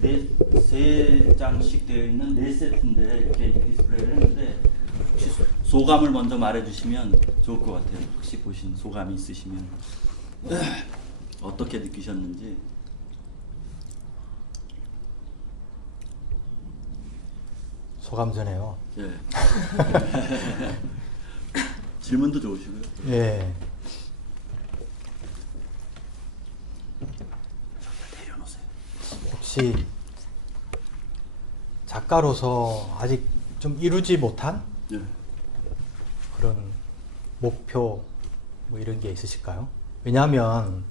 세 장씩 되어 있는 4세트인데 이렇게 디스플레이를 했는데 혹시 소감을 먼저 말해주시면 좋을 것 같아요. 혹시 보신 소감이 있으시면 어떻게 느끼셨는지. 소감 전에요. 예. 질문도 좋으시고요. 예. 내려놓으세요. 혹시 작가로서 아직 좀 이루지 못한 예. 그런 목표 뭐 이런 게 있으실까요? 왜냐하면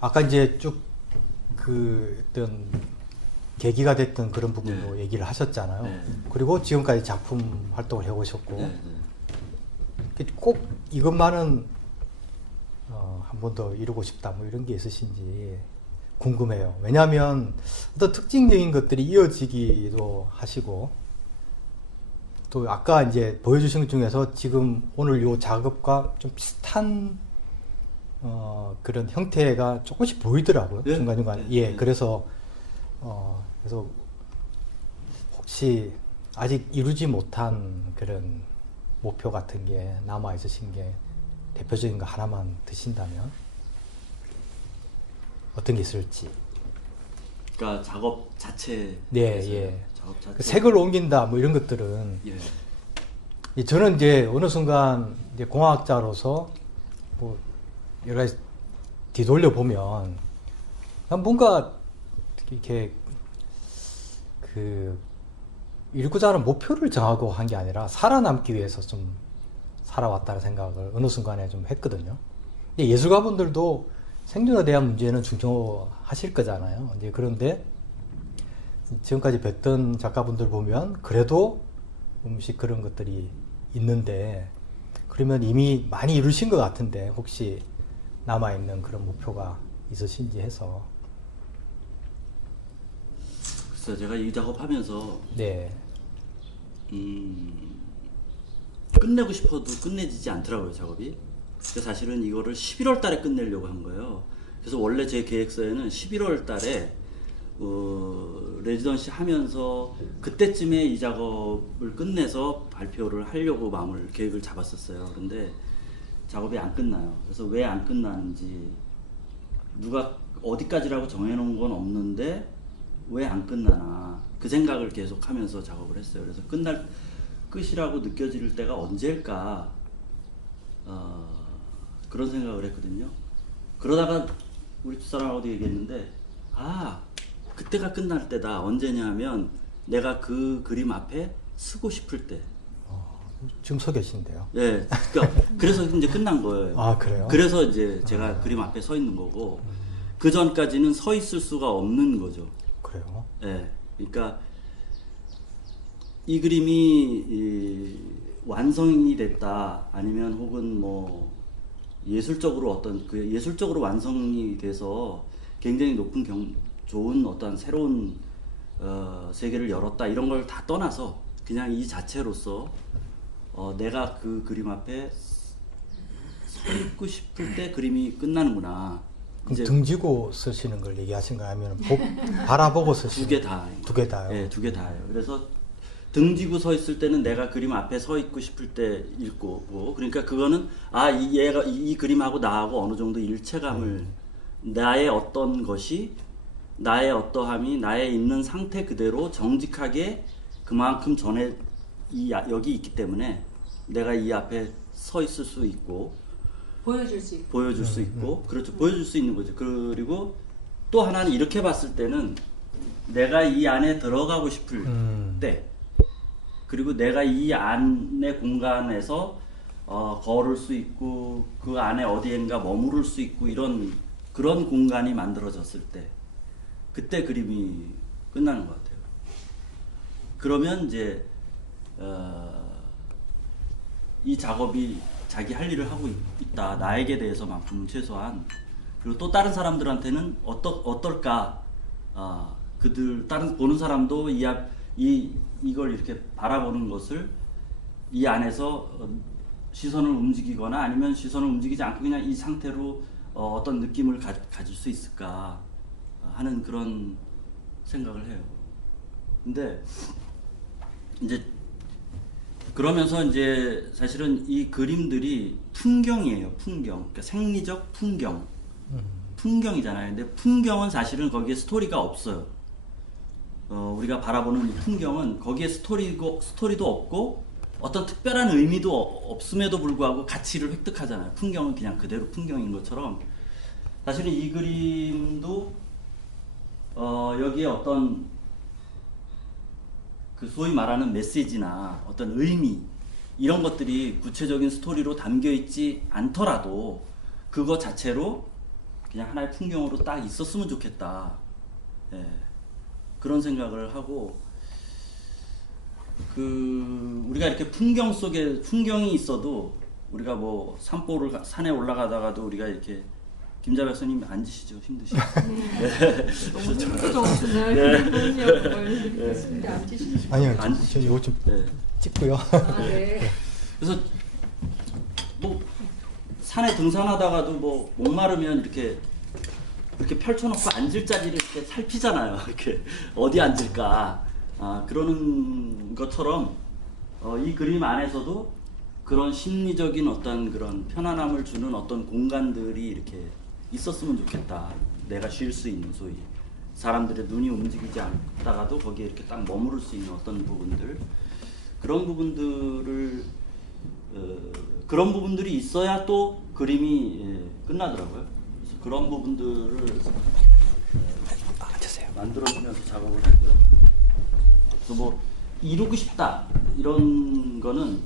아까 이제 쭉 그 어떤 계기가 됐던 그런 부분도 얘기를 하셨잖아요. 네. 그리고 지금까지 작품 활동을 해오셨고 네. 꼭 이것만은 한 번 더 이루고 싶다 뭐 이런 게 있으신지 궁금해요. 왜냐하면 어떤 특징적인 것들이 이어지기도 하시고 또 아까 이제 보여주신 것 중에서 지금 오늘 요 작업과 좀 비슷한 그런 형태가 조금씩 보이더라고요. 네? 중간중간. 네. 예, 네. 그래서 혹시 아직 이루지 못한 그런 목표 같은 게 남아 있으신 게 대표적인 거 하나만 드신다면 어떤 게 있을지. 그러니까 작업 자체. 네, 예. 작업 자체. 그 색을 옮긴다 뭐 이런 것들은 예. 저는 이제 어느 순간 이제 공학자로서 뭐 여러 가지 뒤돌려 보면 뭔가 이렇게 그 이루고자 하는 목표를 정하고 한 게 아니라 살아남기 위해서 좀 살아왔다는 생각을 어느 순간에 좀 했거든요. 근데 예술가분들도 생존에 대한 문제는 중요하실 거잖아요. 이제 그런데 지금까지 뵀던 작가분들 보면 그래도 음식 그런 것들이 있는데 그러면 이미 많이 이루신 것 같은데 혹시 남아있는 그런 목표가 있으신지 해서. 글쎄 제가 이 작업하면서 네. 끝내고 싶어도 끝내지지 않더라고요, 작업이. 그래서 사실은 이거를 11월 달에 끝내려고 한 거예요. 그래서 원래 제 계획서에는 11월 달에 레지던시 하면서 그때쯤에 이 작업을 끝내서 발표를 하려고 계획을 잡았었어요. 그런데 작업이 안 끝나요. 그래서 왜 안 끝나는지, 누가 어디까지라고 정해놓은 건 없는데 왜 안 끝나나, 그 생각을 계속 하면서 작업을 했어요. 그래서 끝이라고 느껴질 때가 언제일까, 그런 생각을 했거든요. 그러다가 우리 두 사람하고도 얘기했는데, 그때가 끝날 때다. 언제냐 하면 내가 그 그림 앞에 서고 싶을 때. 지금 서 계신데요. 예. 그래서 이제 끝난 거예요. 아, 그래요? 그래서 이제 제가 그림 앞에 서 있는 거고, 그 전까지는 서 있을 수가 없는 거죠. 그래요? 예. 그러니까 이 그림이 완성이 됐다, 아니면 혹은 뭐 예술적으로 예술적으로 완성이 돼서 굉장히 좋은 어떤 새로운 세계를 열었다, 이런 걸 다 떠나서 그냥 이 자체로서 내가 그 그림 앞에 서 있고 싶을 때 그림이 끝나는구나. 그럼 등지고 쓰시는 걸 얘기하신 거예요? 아니면 바라보고 쓰시는 두 개 다. 두 개 다요? 네, 두 개 다예요. 그래서 등지고 서 있을 때는 내가 그림 앞에 서 있고 싶을 때 읽고, 그러니까 그거는 이 그림하고 나하고 어느 정도 일체감을, 나의 어떤 것이, 나의 어떠함이 나의 있는 상태 그대로 정직하게 그만큼 전에 여기 있기 때문에 내가 이 앞에 서 있을 수 있고 보여줄 수 있고. 그렇죠. 보여줄 수 있는 거죠. 그리고 또 하나는 이렇게 봤을 때는 내가 이 안에 들어가고 싶을 때, 그리고 내가 이 안의 공간에서 걸을 수 있고 그 안에 어디엔가 머무를 수 있고 그런 공간이 만들어졌을 때, 그때 그림이 끝나는 것 같아요. 그러면 이제 이 작업이 자기 할 일을 하고 있다, 나에게 대해서만큼은 최소한. 그리고 또 다른 사람들한테는 어떨까, 다른 보는 사람도 이걸 이렇게 바라보는 것을 이 안에서 시선을 움직이거나 아니면 시선을 움직이지 않고 그냥 이 상태로 어떤 느낌을 가질 수 있을까 하는 그런 생각을 해요. 근데 이제 그러면서 이제 사실은 이 그림들이 풍경이에요. 풍경. 그러니까 생리적 풍경. 풍경이잖아요. 근데 풍경은 사실은 거기에 스토리가 없어요. 우리가 바라보는 이 풍경은 거기에 스토리도 없고 어떤 특별한 의미도 없음에도 불구하고 가치를 획득하잖아요. 풍경은 그냥 그대로 풍경인 것처럼 사실은 이 그림도 여기에 어떤 그 소위 말하는 메시지나 어떤 의미 이런 것들이 구체적인 스토리로 담겨 있지 않더라도 그거 자체로 그냥 하나의 풍경으로 딱 있었으면 좋겠다. 예. 그런 생각을 하고 우리가 이렇게 풍경 속에 풍경이 있어도 우리가 뭐 산에 올라가다가도 우리가 이렇게 김자 박사님 앉으시죠. 힘드시죠? 너무 힘들었으면 그런 앉으시죠. 아니요, 저 이거 좀 찍고요. 네. 그래서 뭐 산에 등산하다가도 뭐 목마르면 이렇게 펼쳐놓고 앉을 자리를 이렇게 살피잖아요. 이렇게 어디 앉을까 그러는 것처럼 이 그림 안에서도 그런 심리적인 어떤 그런 편안함을 주는 어떤 공간들이 이렇게 있었으면 좋겠다. 내가 쉴 수 있는 소위 사람들의 눈이 움직이지 않다가도 거기에 이렇게 딱 머무를 수 있는 어떤 부분들 그런 부분들을 그런 부분들이 있어야 또 그림이 끝나더라고요. 그래서 그런 부분들을 만들어주면서 작업을 했고요. 그래서 뭐 이루고 싶다 이런 거는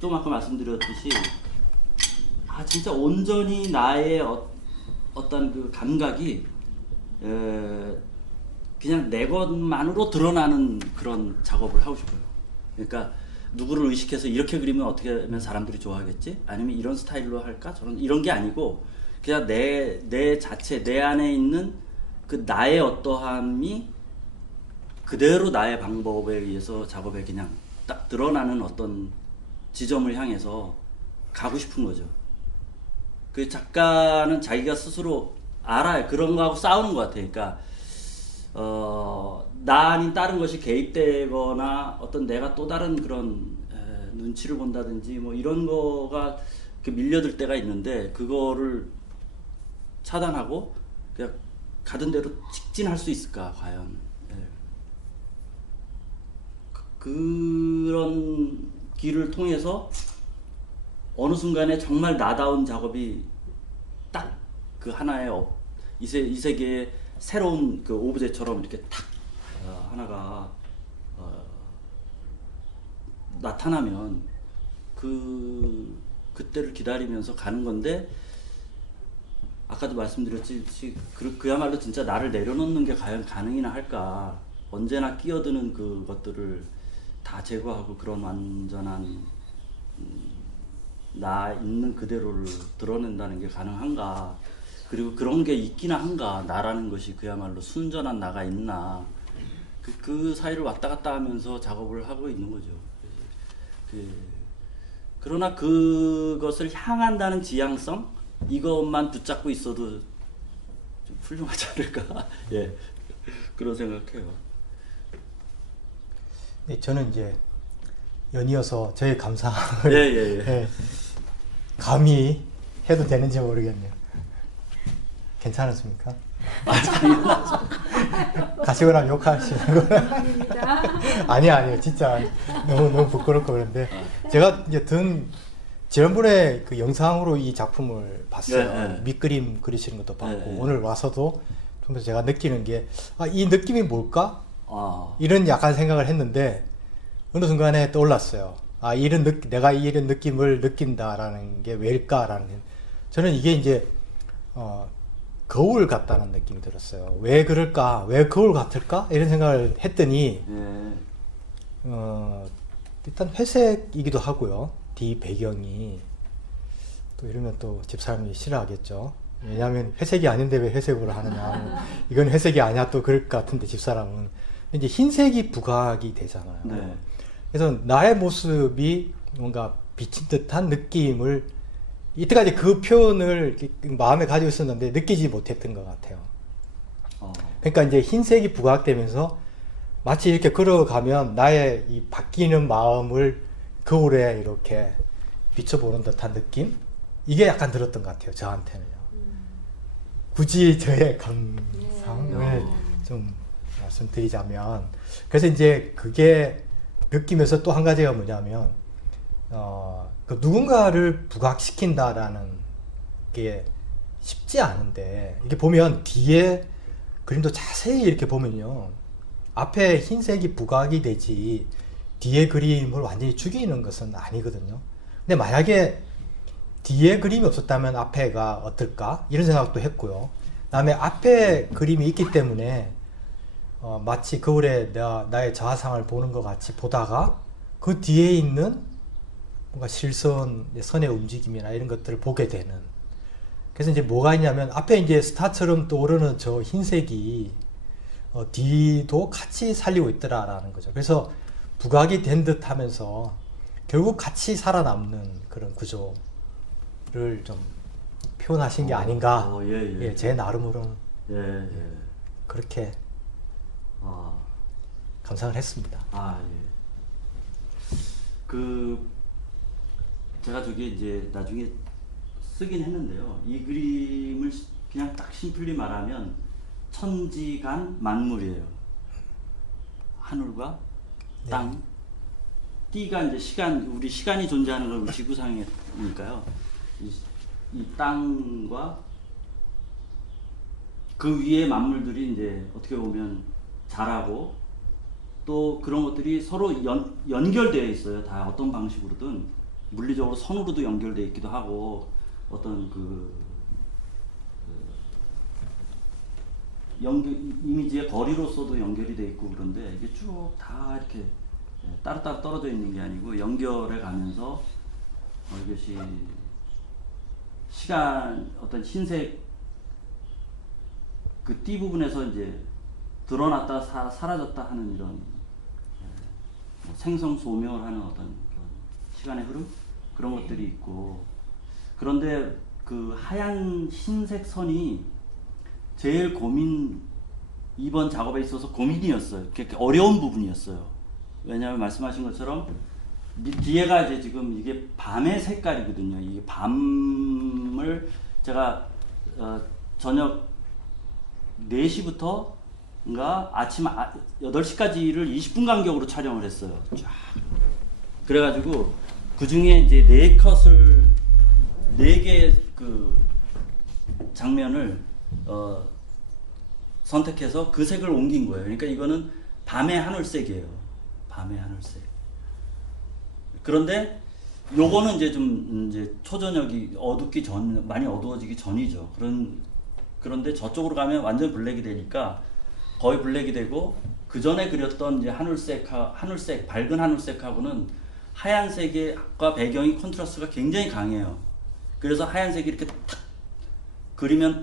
좀 아까 말씀드렸듯이 진짜 온전히 나의 어떤 그 감각이 그냥 내 것만으로 드러나는 그런 작업을 하고 싶어요. 그러니까 누구를 의식해서 이렇게 그리면 어떻게 하면 사람들이 좋아하겠지? 아니면 이런 스타일로 할까? 저는 이런 게 아니고 그냥 내 자체, 내 안에 있는 그 나의 어떠함이 그대로 나의 방법에 의해서 작업에 그냥 딱 드러나는 어떤 지점을 향해서 가고 싶은 거죠. 그 작가는 자기가 스스로 알아요. 그런 거하고 싸우는 것 같아요. 그러니까 나 아닌 다른 것이 개입되거나 어떤 내가 또 다른 그런 눈치를 본다든지 뭐 이런 거가 밀려들 때가 있는데 그거를 차단하고 그냥 가던 대로 직진할 수 있을까 과연. 그런 길을 통해서 어느 순간에 정말 나다운 작업이 딱 그 하나의 이 세계의 새로운 그 오브제처럼 이렇게 탁 하나가 나타나면 그때를 기다리면서 가는 건데 아까도 말씀드렸지 그야말로 진짜 나를 내려놓는 게 과연 가능이나 할까. 언제나 끼어드는 그것들을 다 제거하고 그런 완전한 나 있는 그대로를 드러낸다는 게 가능한가. 그리고 그런 게 있기나 한가. 나라는 것이 그야말로 순전한 나가 있나. 그 사이를 왔다 갔다 하면서 작업을 하고 있는 거죠. 그러나 그것을 향한다는 지향성? 이것만 붙잡고 있어도 좀 훌륭하지 않을까. 예. 그런 생각해요. 네, 저는 이제 연이어서 저의 감상을 예. 감히 해도 되는지 모르겠네요. 괜찮으십니까? 가시거나 욕하시는 거 아니요 진짜 너무 부끄럽고 그런데 제가 이제 지난번에 그 영상으로 이 작품을 봤어요. 밑그림 그리시는 것도 봤고 오늘 와서도 좀 제가 느끼는 게 이 느낌이 뭘까? 이런 약간 생각을 했는데 어느 순간에 떠올랐어요. 내가 이런 느낌을 느낀다라는 게 왜일까라는. 저는 이게 이제 거울 같다는 느낌이 들었어요. 왜 그럴까? 왜 거울 같을까? 이런 생각을 했더니 일단 회색이기도 하고요. 뒤 배경이 또 이러면 또 집사람이 싫어하겠죠. 왜냐하면 회색이 아닌데 왜 회색으로 하느냐. 이건 회색이 아니야 또 그럴 것 같은데 집사람은. 이제 흰색이 부각이 되잖아요. 네. 그래서 나의 모습이 뭔가 비친 듯한 느낌을 이때까지 그 표현을 마음에 가지고 있었는데 느끼지 못했던 것 같아요. 그러니까 이제 흰색이 부각되면서 마치 이렇게 걸어가면 나의 이 바뀌는 마음을 거울에 이렇게 비춰보는 듯한 느낌? 이게 약간 들었던 것 같아요, 저한테는요. 굳이 저의 감상을 좀 말씀드리자면, 그래서 이제 그게 느끼면서 또 한 가지가 뭐냐면, 그 누군가를 부각시킨다라는 게 쉽지 않은데, 이게 보면 뒤에 그림도 자세히 이렇게 보면요, 앞에 흰색이 부각이 되지 뒤에 그림을 완전히 죽이는 것은 아니거든요. 근데 만약에 뒤에 그림이 없었다면 앞에가 어떨까? 이런 생각도 했고요. 그 다음에 앞에 그림이 있기 때문에 마치 거울에 나의 자화상을 보는 것 같이 보다가 그 뒤에 있는 뭔가 실선, 선의 움직임이나 이런 것들을 보게 되는. 그래서 이제 뭐가 있냐면 앞에 이제 스타처럼 떠오르는 저 흰색이 뒤도 같이 살리고 있더라라는 거죠. 그래서 부각이 된 듯 하면서 결국 같이 살아남는 그런 구조를 좀 표현하신 게 아닌가. 예, 제 나름으로는 그렇게 감상을 했습니다. 제가 저게 이제 나중에 쓰긴 했는데요. 이 그림을 그냥 딱 심플리 말하면 천지간 만물이에요. 하늘과 땅, 띠가 이제 시간, 우리 시간이 존재하는 건 지구상이니까요. 이 땅과 그 위에 만물들이 이제 어떻게 보면 자라고 또 그런 것들이 서로 연결되어 있어요. 다 어떤 방식으로든 물리적으로 선으로도 연결되어 있기도 하고 어떤 이미지의 거리로서도 연결이 돼 있고 그런데 이게 쭉 다 이렇게 따로따로 떨어져 있는 게 아니고 연결해 가면서 이것이 시간 어떤 흰색 그 띠 부분에서 이제 드러났다 사라졌다 하는 이런 생성소멸하는 어떤 그런 시간의 흐름 그런 것들이 있고 그런데 그 하얀 흰색 선이 제일 이번 작업에 있어서 고민이었어요. 어려운 부분이었어요. 왜냐하면 말씀하신 것처럼 뒤에가 이제 지금 이게 밤의 색깔이거든요. 이게 밤을 제가 저녁 4시부터인가 아침 8시까지를 20분 간격으로 촬영을 했어요. 쫙. 그래가지고 그 중에 이제 4개의 그 장면을 선택해서 그 색을 옮긴 거예요. 그러니까 이거는 밤의 하늘색이에요. 밤의 하늘색. 그런데 요거는 이제 좀 이제 초저녁이 많이 어두워지기 전이죠. 그런데 저쪽으로 가면 완전 블랙이 되니까 거의 블랙이 되고 그 전에 그렸던 이제 하늘색 밝은 하늘색하고는 하얀색과 배경이 컨트라스트가 굉장히 강해요. 그래서 하얀색이 이렇게 탁 그리면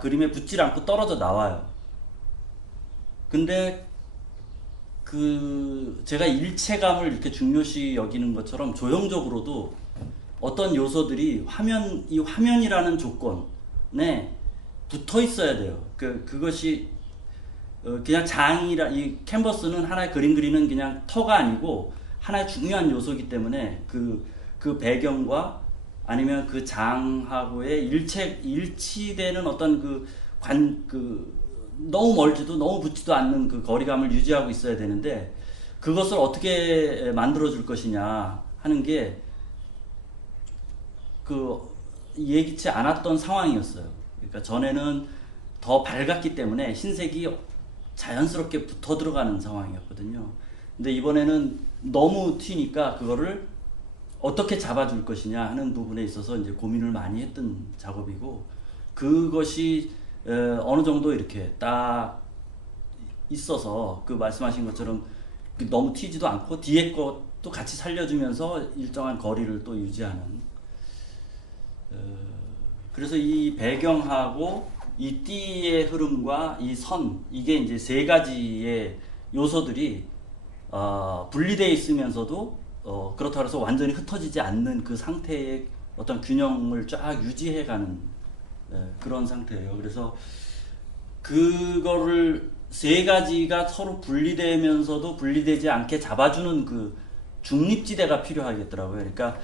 그림에 붙질 않고 떨어져 나와요. 근데 제가 일체감을 이렇게 중요시 여기는 것처럼 조형적으로도 어떤 요소들이 이 화면이라는 조건에 붙어 있어야 돼요. 그것이 그냥 이 캔버스는 하나의 그림 그리는 그냥 터가 아니고 하나의 중요한 요소이기 때문에 그 배경과 아니면 그 장하고의 일치되는 어떤 너무 멀지도 너무 붙지도 않는 그 거리감을 유지하고 있어야 되는데 그것을 어떻게 만들어줄 것이냐 하는 게 예기치 않았던 상황이었어요. 그러니까 전에는 더 밝았기 때문에 흰색이 자연스럽게 붙어 들어가는 상황이었거든요. 근데 이번에는 너무 튀니까 그거를 어떻게 잡아줄 것이냐 하는 부분에 있어서 이제 고민을 많이 했던 작업이고 그것이 어느 정도 이렇게 딱 있어서 말씀하신 것처럼 너무 튀지도 않고 뒤에 것도 같이 살려주면서 일정한 거리를 또 유지하는 그래서 이 배경하고 이 띠의 흐름과 이 선 이게 이제 3가지의 요소들이 분리되어 있으면서도 그렇다고 해서 완전히 흩어지지 않는 그 상태의 어떤 균형을 쫙 유지해가는 그런 상태예요. 그래서 그거를 세 가지가 서로 분리되면서도 분리되지 않게 잡아주는 그 중립지대가 필요하겠더라고요. 그러니까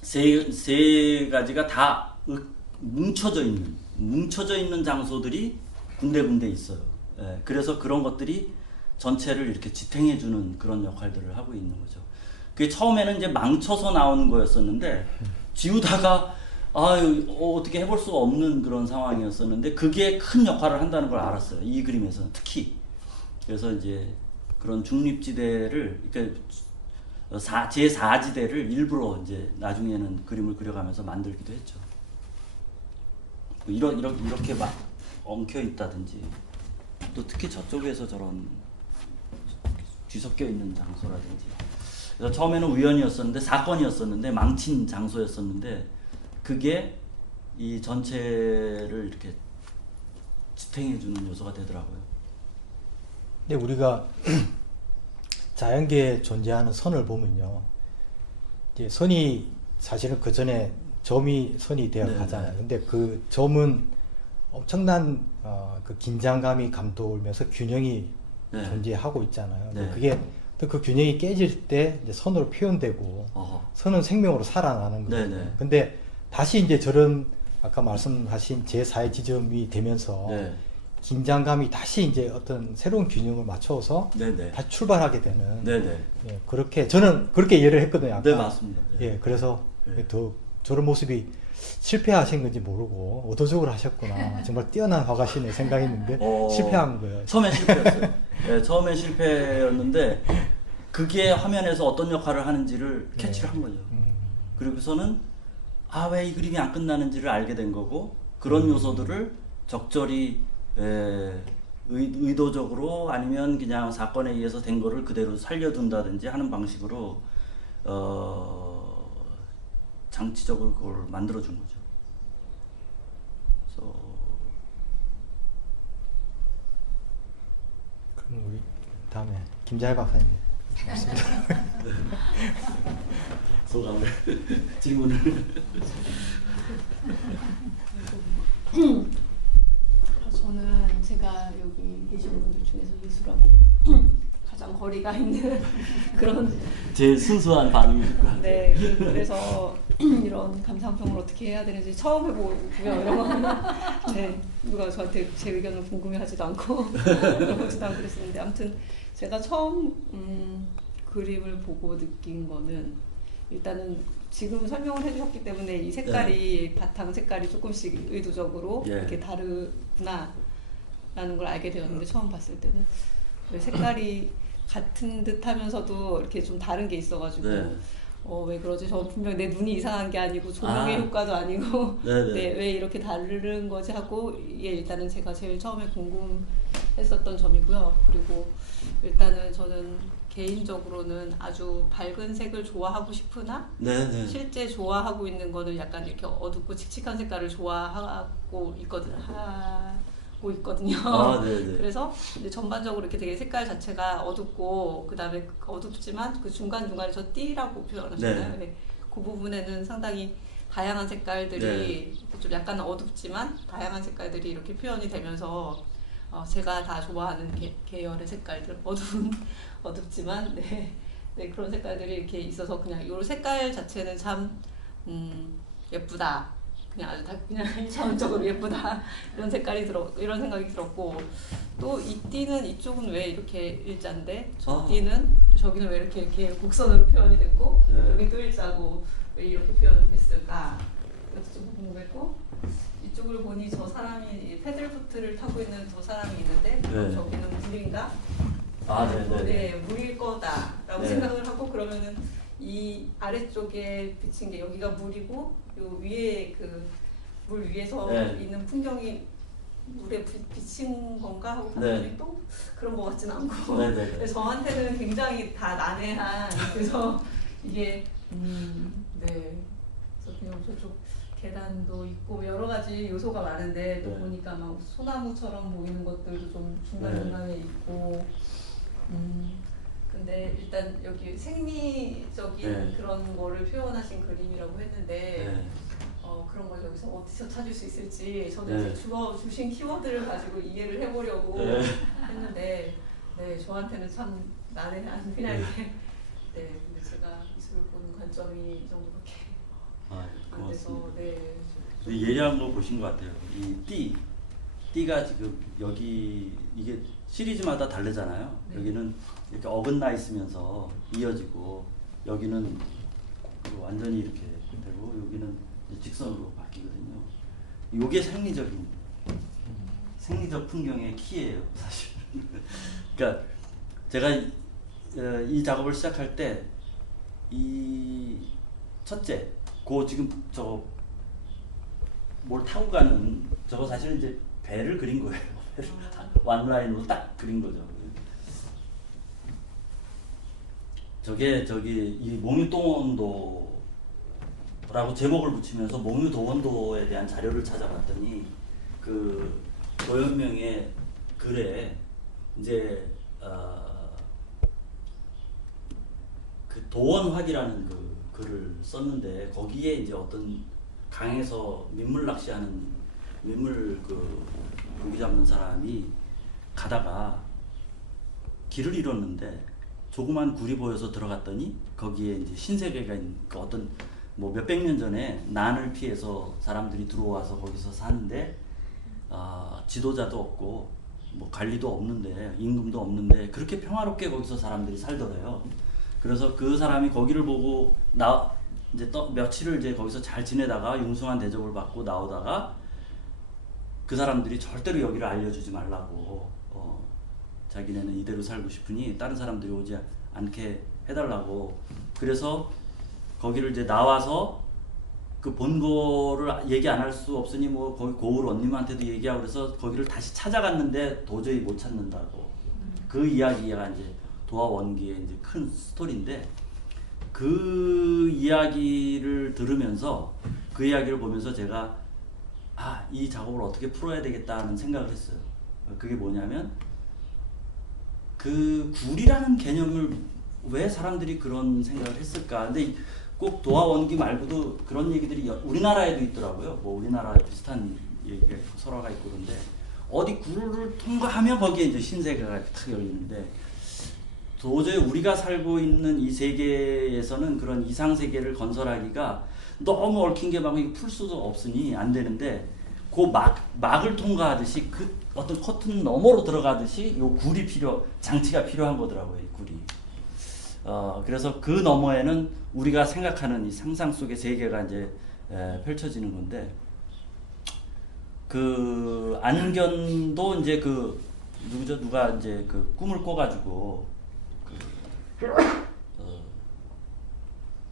세 가지가 다 뭉쳐져 있는 장소들이 군데군데 있어요. 예, 그래서 그런 것들이 전체를 이렇게 지탱해주는 그런 역할들을 하고 있는 거죠. 그게 처음에는 이제 망쳐서 나온 거였었는데 지우다가 어떻게 해볼 수가 없는 그런 상황이었었는데 그게 큰 역할을 한다는 걸 알았어요. 이 그림에서는 특히. 그래서 이제 그런 중립지대를, 그러니까 제4지대를 일부러 이제 나중에는 그림을 그려가면서 만들기도 했죠. 이렇게 막 엉켜 있다든지, 또 특히 저쪽에서 저런 뒤섞여 있는 장소라든지. 그래서 처음에는 우연이었었는데, 사건이었었는데, 망친 장소였었는데, 그게 이 전체를 이렇게 지탱해주는 요소가 되더라고요. 근데 우리가 자연계에 존재하는 선을 보면요, 이제 선이 사실은 그 전에 점이 선이 되어 네, 가잖아요. 네. 근데 그 점은 엄청난 그 긴장감이 감돌면서 균형이 네. 존재하고 있잖아요. 근데 네. 그게 또 그 균형이 깨질 때 이제 선으로 표현되고 어허. 선은 생명으로 살아나는 거예요. 네, 네. 근데 다시 이제 저런 아까 말씀하신 제4의 지점이 되면서 네. 긴장감이 다시 이제 어떤 새로운 균형을 맞춰서 네네. 다시 출발하게 되는. 네네. 예, 그렇게 저는 그렇게 이해를 했거든요. 아까. 네, 맞습니다. 네. 예, 그래서 네. 더 저런 모습이 실패하신 건지 모르고 의도적으로 하셨구나. 정말 뛰어난 화가신의 생각했는데 실패한 거예요. 처음엔 실패였어요. 네, 처음엔 실패였는데 그게 화면에서 어떤 역할을 하는지를 캐치를 한 거죠. 그리고서는 왜 이 그림이 안 끝나는지를 알게 된 거고, 그런 요소들을 적절히 의도적으로 아니면 그냥 사건에 의해서 된 거를 그대로 살려둔다든지 하는 방식으로 장치적으로 그걸 만들어준 거죠. 그래서 그럼 우리 다음에 김자혜 박사님. 소감을 질문을 저는 제가 여기 계신 분들 중에서 예술하고 가장 거리가 있는 그런 제 순수한 반응이실 것 같아요. 네, 그래서 이런 감상평을 어떻게 해야 되는지 처음 해보고요. 이런 거는 네, 누가 저한테 제 의견을 궁금해하지도 않고 물어보지도 않고 그랬었는데, 아무튼 제가 처음 그림을 보고 느낀 거는, 일단은 지금 설명을 해주셨기 때문에 이 색깔이 바탕 색깔이 조금씩 의도적으로 이렇게 다르구나 라는 걸 알게 되었는데, 처음 봤을 때는 왜 색깔이 같은 듯 하면서도 이렇게 좀 다른 게 있어가지고 왜 그러지? 저 분명 내 눈이 이상한 게 아니고 조명의 효과도 아니고 네, 왜 이렇게 다른 거지 하고, 이게 일단은 제가 제일 처음에 궁금했었던 점이고요. 그리고 일단은 저는 개인적으로는 아주 밝은 색을 좋아하고 싶으나 실제 좋아하고 있는 거는 약간 이렇게 어둡고 칙칙한 색깔을 좋아하고 있거든요. 그래서 이제 전반적으로 이렇게 되게 색깔 자체가 어둡고, 그 다음에 어둡지만 그 중간중간에 저 띠라고 표현하잖아요. 네. 그 부분에는 상당히 다양한 색깔들이 좀 약간 어둡지만 다양한 색깔들이 이렇게 표현이 되면서 제가 다 좋아하는 계열의 색깔들, 어둡지만 그런 색깔들이 이렇게 있어서 그냥 이 색깔 자체는 참 예쁘다. 그냥 아주 다 그냥 일차원적으로 예쁘다, 이런 생각이 들었고, 또 이 띠는 이쪽은 왜 이렇게 일자인데 저 띠는 저기는 왜 이렇게 곡선으로 표현이 됐고 여기 또 일자고 왜 이렇게 표현됐을까? 그것도 좀 궁금했고, 이쪽을 보니 저 사람이 패들보트를 타고 있는 저 사람이 있는데 저기는 물인가? 네, 물일 거다라고 생각을 하고, 그러면은 이 아래쪽에 비친 게 여기가 물이고, 요 위에 그 물 위에서 있는 풍경이 물에 비친 건가 하고 봤더니 또 그런 것 같지는 않고 그래서 저한테는 굉장히 다 난해한, 그래서 이게 그래서 그냥 저쪽 계단도 있고 여러 가지 요소가 많은데, 또 보니까 막 소나무처럼 보이는 것들도 좀 중간중간에 있고, 근데 일단 여기 생리적인 그런 거를 표현하신 그림이라고 했는데 그런 걸 여기서 어디서 찾을 수 있을지 저는 네. 이제 주신 키워드를 가지고 이해를 해보려고 네. 했는데 네 저한테는 참 난해한 그냥 이렇게 네 근데 제가 미술을 보는 관점이 이 정도밖에 아, 안 돼서 고맙습니다. 네. 근데 예리한 거 보신 것 같아요. 이 띠가 지금 여기 이게 시리즈마다 다르잖아요. 네. 여기는 이렇게 어긋나 있으면서 이어지고 여기는 완전히 이렇게 되고 여기는 이제 직선으로 바뀌거든요. 이게 생리적 풍경의 키예요, 사실. 그러니까 제가 이 작업을 시작할 때 이 첫째, 지금 저거 뭘 타고 가는 저거 사실은 이제 배를 그린 거예요. 완라인으로 딱 그린 거죠. 저게 이 몽유동원도라고 제목을 붙이면서 몽유동원도에 대한 자료를 찾아봤더니 그 도연명의 글에 이제 그 도원화기라는 그 글을 썼는데 거기에 이제 어떤 강에서 민물 낚시하는 민물 고기 잡는 사람이 가다가 길을 잃었는데 조그만 굴이 보여서 들어갔더니 거기에 이제 신세계가 있는 그 어떤 뭐 몇백 년 전에 난을 피해서 사람들이 들어와서 거기서 사는데 지도자도 없고 뭐 관리도 없는데 임금도 없는데 그렇게 평화롭게 거기서 사람들이 살더래요. 그래서 그 사람이 거기를 보고 이제 며칠을 이제 거기서 잘 지내다가 융숭한 대접을 받고 나오다가 그 사람들이 절대로 여기를 알려주지 말라고 자기네는 이대로 살고 싶으니 다른 사람들이 오지 않게 해달라고. 그래서 거기를 이제 나와서 그 본거를 얘기 안 할 수 없으니 뭐 거기 고을 언님한테도 얘기하고 그래서 거기를 다시 찾아갔는데 도저히 못 찾는다고. 그 이야기가 이제 도화원기의 이제 큰 스토리인데 그 이야기를 들으면서 그 이야기를 보면서 제가 이 작업을 어떻게 풀어야 되겠다는 생각을 했어요. 그게 뭐냐면 그 굴이라는 개념을 왜 사람들이 그런 생각을 했을까? 근데 꼭 도화원기 말고도 그런 얘기들이 우리나라에도 있더라고요. 뭐 우리나라 비슷한 얘기가 설화가 있고 그런데 어디 굴을 통과하면 거기에 이제 신세계가 탁 열리는데 도저히 우리가 살고 있는 이 세계에서는 그런 이상 세계를 건설하기가 너무 얽힌 게 막 풀 수도 없으니 안 되는데 그 막을 통과하듯이 그 어떤 커튼 너머로 들어가듯이 요 장치가 필요한 거더라고요, 이 굴이. 그래서 그 너머에는 우리가 생각하는 이 상상 속의 세계가 이제 펼쳐지는 건데 그 안견도 이제 누가 이제 그 꿈을 꿔가지고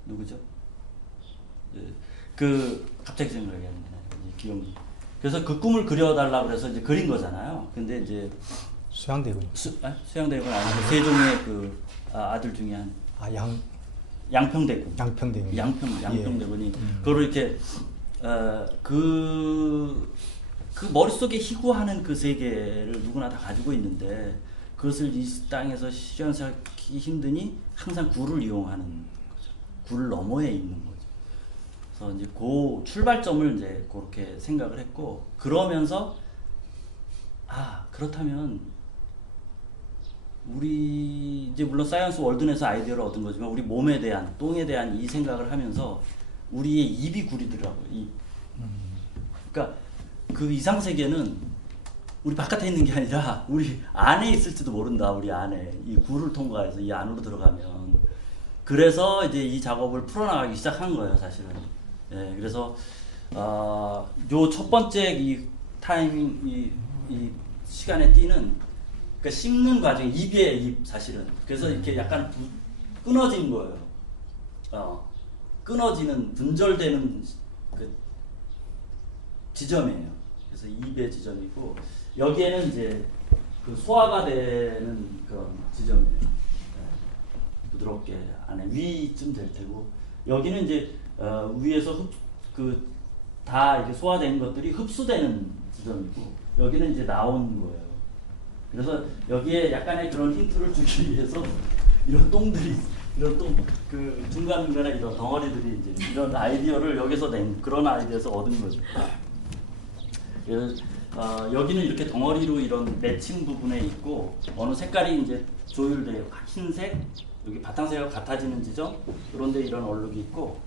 누구죠? 갑자기 생각이 안 나요. 그래서 그 꿈을 그려달라고 그래서 이제 그린 거잖아요. 근데 이제 수양대군. 수양대군 아니고 세종의 아들 중에 양평대군. 양평대군이 그걸 이렇게 그 머릿속에 희구하는 그 세계를 누구나 다 가지고 있는데 그것을 이 땅에서 실현하기 힘드니 항상 굴을 이용하는 거죠. 굴 너머에 있는 거죠. 그래서 이제 그 출발점을 이제 그렇게 생각을 했고 그러면서 그렇다면 우리 이제 물론 사이언스 월드에서 아이디어를 얻은 거지만 우리 몸에 대한 똥에 대한 이 생각을 하면서 우리의 입이 굴이더라고요. 그러니까 그 이상 세계는 우리 바깥에 있는 게 아니라 우리 안에 있을지도 모른다. 우리 안에 이 굴을 통과해서 이 안으로 들어가면 그래서 이제 이 작업을 풀어나가기 시작한 거예요, 사실은. 예, 그래서 요 첫 번째 이 타이밍 이 시간에 띄는 그러니까 씹는 과정 입이에요, 입 사실은. 그래서 이렇게 약간 끊어진 거예요. 끊어지는 분절되는 그 지점이에요. 그래서 입의 지점이고 여기에는 이제 그 소화가 되는 그런 지점이에요. 부드럽게 안에 위쯤 될 테고 여기는 이제 위에서 다 이렇게 소화된 것들이 흡수되는 지점이고 여기는 이제 나온 거예요. 그래서 여기에 약간의 그런 힌트를 주기 위해서 이런 똥들이 이런 또 그 중간중간에 이런 덩어리들이 이제 이런 아이디어를 여기서 낸 그런 아이디어에서 얻은 거죠. 여기는 이렇게 덩어리로 이런 맺힌 부분에 있고 어느 색깔이 이제 조율돼요. 흰색, 여기 바탕색하고 같아지는 지점, 이런데 이런 얼룩이 있고,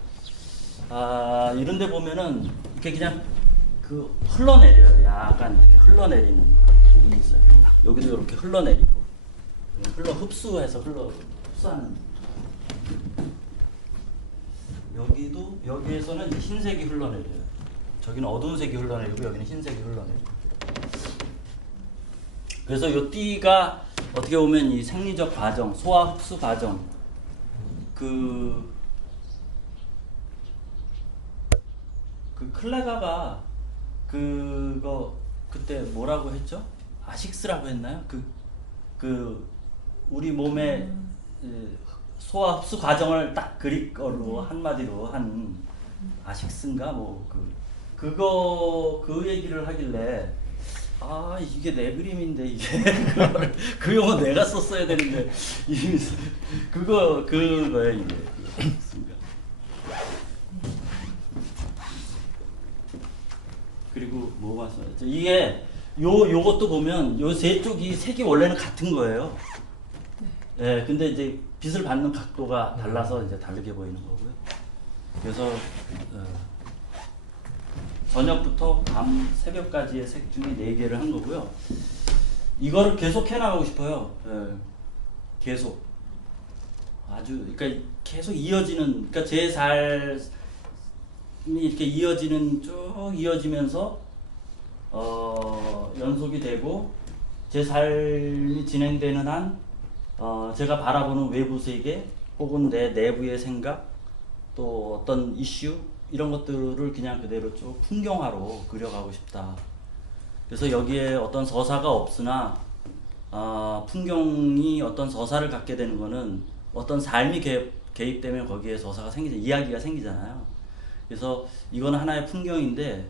이런데 보면은 이렇게 그냥 그 흘러내려요. 약간 이렇게 흘러내리는 부분이 있어요. 여기도 이렇게 흘러내리고, 흡수해서 흡수하는. 여기에서는 이제 흰색이 흘러내려요. 저기는 어두운 색이 흘러내리고 여기는 흰색이 흘러내리고. 그래서 이 띠가 어떻게 보면 이 생리적 과정, 소화 흡수 과정, 그 클레가가 그거 그때 뭐라고 했죠? 아식스라고 했나요? 우리 몸의 소화 흡수 과정을 딱 그리거로 한마디로 한 아식스인가 그 얘기를 하길래 이게 내 그림인데 이게 그 용어 내가 썼어야 되는데 그거예요 이게. 그리고 뭐 봤어요? 이게 요것도 보면 요 세 쪽이 색이 원래는 같은 거예요. 네, 근데 이제 빛을 받는 각도가 달라서 이제 다르게 보이는 거고요. 그래서 저녁부터 밤 새벽까지의 색 중에 4개를 한 거고요. 이거를 계속 해나가고 싶어요. 계속. 그러니까 계속 이어지는, 그러니까 제 삶이 이렇게 쭉 이어지면서, 연속이 되고, 제 삶이 진행되는 한, 제가 바라보는 외부 세계, 혹은 내 내부의 생각, 또 어떤 이슈, 이런 것들을 그냥 그대로 쭉 풍경화로 그려가고 싶다. 그래서 여기에 어떤 서사가 없으나 풍경이 어떤 서사를 갖게 되는 거는 어떤 삶이 개입되면 거기에 서사가 이야기가 생기잖아요. 그래서 이건 하나의 풍경인데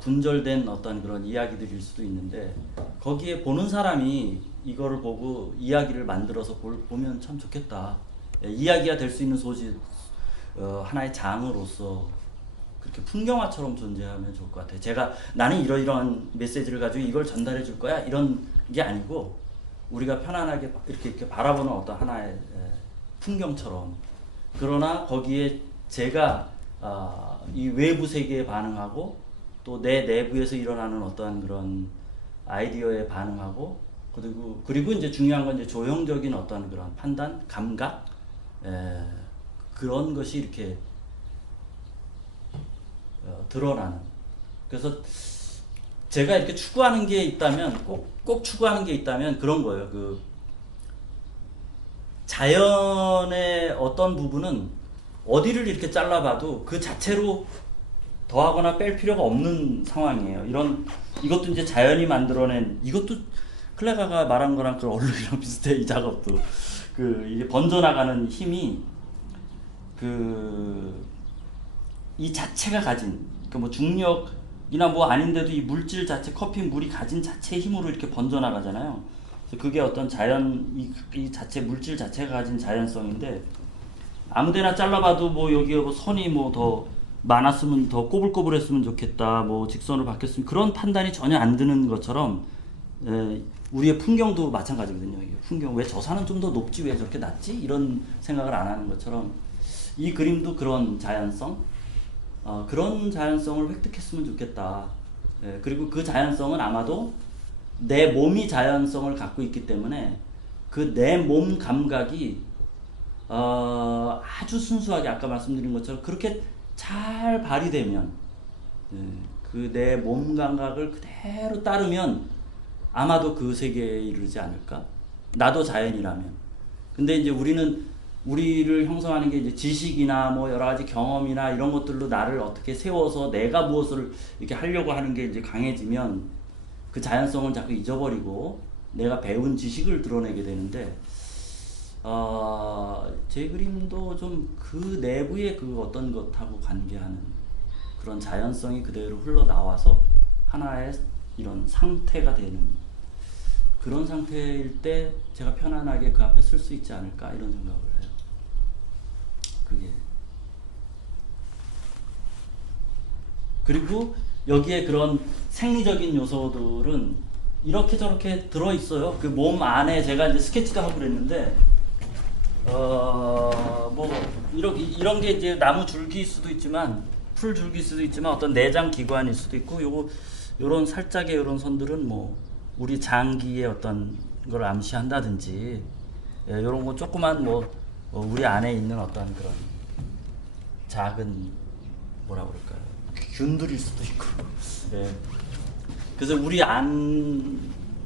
분절된 어떤 그런 이야기들일 수도 있는데 거기에 보는 사람이 이거를 보고 이야기를 만들어서 보면 참 좋겠다. 이야기가 될 수 있는 소지 하나의 장으로서 그렇게 풍경화처럼 존재하면 좋을 것 같아요. 나는 이러이러한 메시지를 가지고 이걸 전달해 줄 거야 이런 게 아니고 우리가 편안하게 이렇게 바라보는 어떤 하나의 풍경처럼, 그러나 거기에 제가 이 외부 세계에 반응하고 또 내 내부에서 일어나는 어떤 그런 아이디어에 반응하고 그리고 이제 중요한 건 이제 조형적인 어떤 그런 판단, 감각, 그런 것이 이렇게 드러나는. 그래서 제가 이렇게 추구하는 게 있다면 꼭 추구하는 게 있다면 그런 거예요. 그 자연의 어떤 부분은 어디를 이렇게 잘라봐도 그 자체로 더하거나 뺄 필요가 없는 상황이에요. 이것도 이제 자연이 만들어낸, 이것도 클레가가 말한 거랑 그 얼룩이랑 비슷해. 이 작업도 이게 번져나가는 힘이 이 자체가 가진, 뭐 중력이나 뭐 아닌데도 이 물질 자체, 커피 물이 가진 자체의 힘으로 이렇게 번져나가잖아요. 그래서 그게 어떤 이 자체, 물질 자체가 가진 자연성인데, 아무데나 잘라봐도 뭐 여기에 뭐 선이 뭐 더 많았으면 더 꼬불꼬불했으면 좋겠다, 뭐 직선으로 바뀌었으면, 그런 판단이 전혀 안 드는 것처럼 우리의 풍경도 마찬가지거든요. 풍경, 왜 저 산은 좀 더 높지 왜 저렇게 낮지? 이런 생각을 안 하는 것처럼 이 그림도 그런 자연성, 그런 자연성을 획득했으면 좋겠다. 그리고 그 자연성은 아마도 내 몸이 자연성을 갖고 있기 때문에 그 내 몸 감각이 아주 순수하게 아까 말씀드린 것처럼 그렇게 잘 발휘되면, 그 내 몸 감각을 그대로 따르면 아마도 그 세계에 이르지 않을까? 나도 자연이라면. 근데 이제 우리를 형성하는 게 이제 지식이나 뭐 여러 가지 경험이나 이런 것들로 나를 어떻게 세워서 내가 무엇을 이렇게 하려고 하는 게 이제 강해지면 그 자연성을 자꾸 잊어버리고 내가 배운 지식을 드러내게 되는데, 제 그림도 좀 그 내부의 그 어떤 것하고 관계하는 그런 자연성이 그대로 흘러나와서 하나의 이런 상태가 되는, 그런 상태일 때 제가 편안하게 그 앞에 쓸 수 있지 않을까 이런 생각을 해요. 그게. 그리고 여기에 그런 생리적인 요소들은 이렇게 저렇게 들어 있어요. 그 몸 안에 제가 이제 스케치도 하고 그랬는데, 뭐 이런 게 이제 나무 줄기일 수도 있지만, 풀 줄기일 수도 있지만 어떤 내장 기관일 수도 있고, 요런 살짝의 요런 선들은 뭐 우리 장기의 어떤 걸 암시한다든지, 예, 요런 거 조그만 뭐 우리 안에 있는 어떤 그런 작은 뭐라 그럴까요? 균들일 수도 있고. 예. 그래서 우리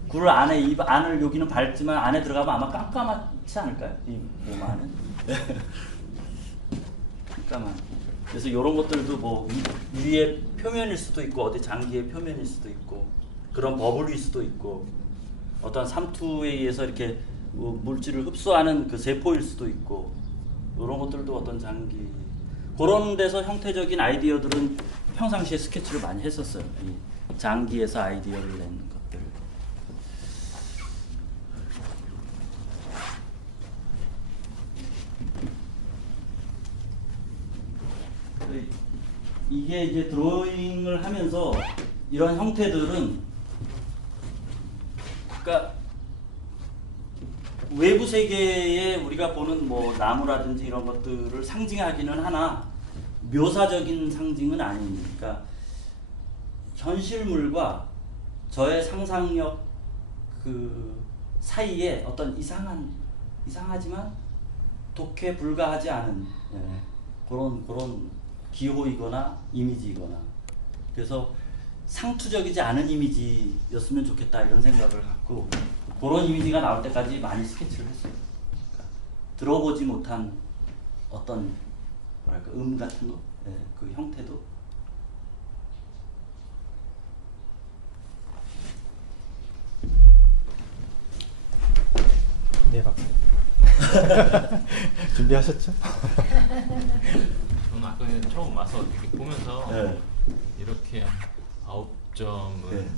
굴 안에 입 안을 여기는 밝지만 안에 들어가면 아마 깜깜하지 않을까요? 이 몸 안은. 깜깜한. 그래서 이런 것들도 뭐 위의 표면일 수도 있고 어디 장기의 표면일 수도 있고 그런 버블일 수도 있고 어떤 삼투에 의해서 이렇게 뭐 물질을 흡수하는 그 세포일 수도 있고 이런 것들도 어떤 장기 그런 데서 형태적인 아이디어들은 평상시에 스케치를 많이 했었어요. 이 장기에서 아이디어를 내는 것들. 이게 이제 드로잉을 하면서 이런 형태들은 그러니까 외부 세계에 우리가 보는 뭐 나무라든지 이런 것들을 상징하기는 하나 묘사적인 상징은 아니니까 현실물과 저의 상상력 그 사이에 어떤 이상하지만 독해 불가하지 않은 그런 기호이거나 이미지이거나 그래서 상투적이지 않은 이미지였으면 좋겠다 이런 생각을 갖고 그런 이미지가 나올 때까지 많이 스케치를 했어요. 그러니까 들어보지 못한 어떤 뭐랄까 같은 거, 그 형태도 네, 박사님. 준비하셨죠? 저는 아까 처음 와서 이렇게 보면서 네. 이렇게 9점은 네.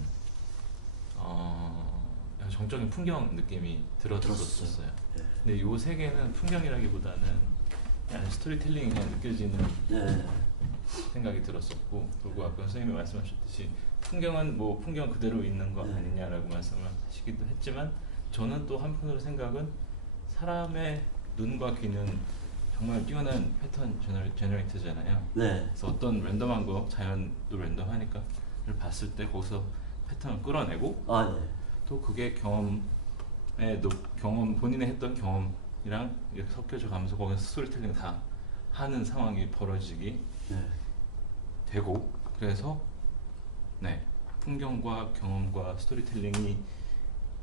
약간 정적인 풍경 느낌이 들었었어요. 네. 근데 요 세 개는 풍경이라기보다는 그냥 스토리텔링이 그냥 느껴지는 네. 생각이 들었었고 그리고 아까 선생님이 말씀하셨듯이 풍경은 뭐 풍경 그대로 있는 거 네. 아니냐라고 말씀을 하시기도 했지만 저는 또 한편으로 생각은 사람의 눈과 귀는 정말 뛰어난 패턴 제너레이터잖아요. 네. 그래서 어떤 랜덤한 거 자연도 랜덤하니까를 봤을 때 거기서 패턴을 끌어내고 아, 네. 또 그게 경험 본인의 했던 경험이랑 이렇게 섞여져 가면서 거기서 스토리텔링 다 하는 상황이 벌어지기 네. 되고 그래서 네 풍경과 경험과 스토리텔링이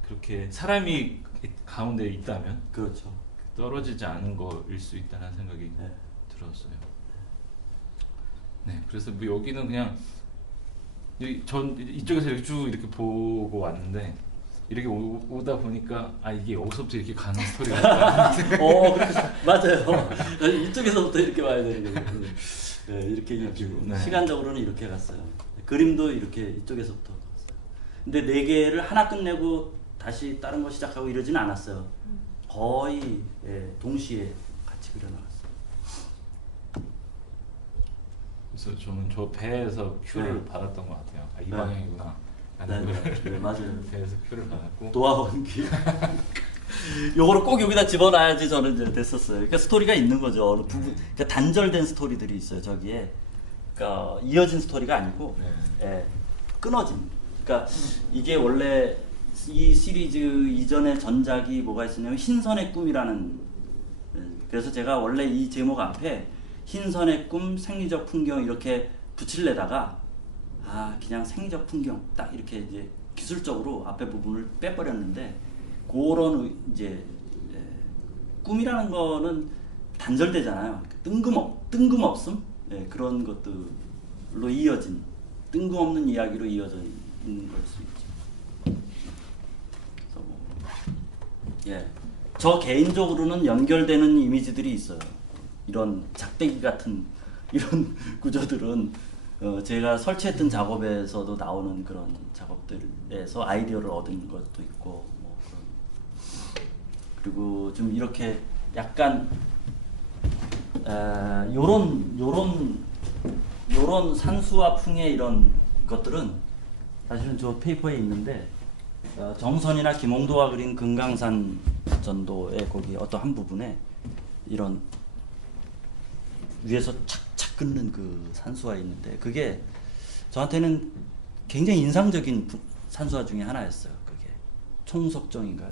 그렇게 사람이 가운데 있다면 그렇죠. 떨어지지 않은 거일 수 있다는 생각이 네. 들었어요. 네, 그래서 뭐 여기는 그냥 전 이쪽에서 이렇게 쭉 이렇게 보고 왔는데 이렇게 오다 보니까 아 이게 여기서부터 이렇게 가는 스토리가 맞아요. 이쪽에서부터 이렇게 와야 되는 거예요. 네, 이렇게 네. 시간적으로는 이렇게 갔어요. 그림도 이렇게 이쪽에서부터 갔어요. 근데 네 개를 하나 끝내고 다시 다른 거 시작하고 이러진 않았어요. 거의 동시에 같이 그려나갔어요. 그래서 저는 저 배에서 큐를 네. 받았던 것 같아요. 아, 이 네. 방향이구나. 네, 네, 맞아요. 배에서 큐를 받았고 도화원기. 요거를 꼭 여기다 집어넣어야지 저는 이제 됐었어요. 그러니까 스토리가 있는 거죠. 어느 부분, 그러니까 단절된 스토리들이 있어요. 저기에. 그러니까 이어진 스토리가 아니고 네. 끊어진. 그러니까 이게 원래 이 시리즈 이전에 전작이 뭐가 있었냐면 흰선의 꿈이라는. 그래서 제가 원래 이 제목 앞에 흰선의 꿈, 생리적 풍경 이렇게 붙일래다가 그냥 생리적 풍경 딱 이렇게 이제 기술적으로 앞에 부분을 빼버렸는데 그런 이제 꿈이라는 거는 단절되잖아요. 뜬금없음 그런 것들로 이어진 뜬금없는 이야기로 이어져 있는 걸 수 있죠. 그래서 저 개인적으로는 연결되는 이미지들이 있어요. 이런 작대기 같은 이런 구조들은 제가 설치했던 작업에서도 나오는 그런 작업들에서 아이디어를 얻은 것도 있고 뭐 그리고 좀 이렇게 약간 요런 산수와 풍의 이런 것들은 사실은 저 페이퍼에 있는데 정선이나 김홍도가 그린 금강산 전도의 거기 어떤 한 부분에 이런 위에서 착착 끊는 그 산수화 있는데 그게 저한테는 굉장히 인상적인 산수화 중에 하나였어요. 그게 총석정인가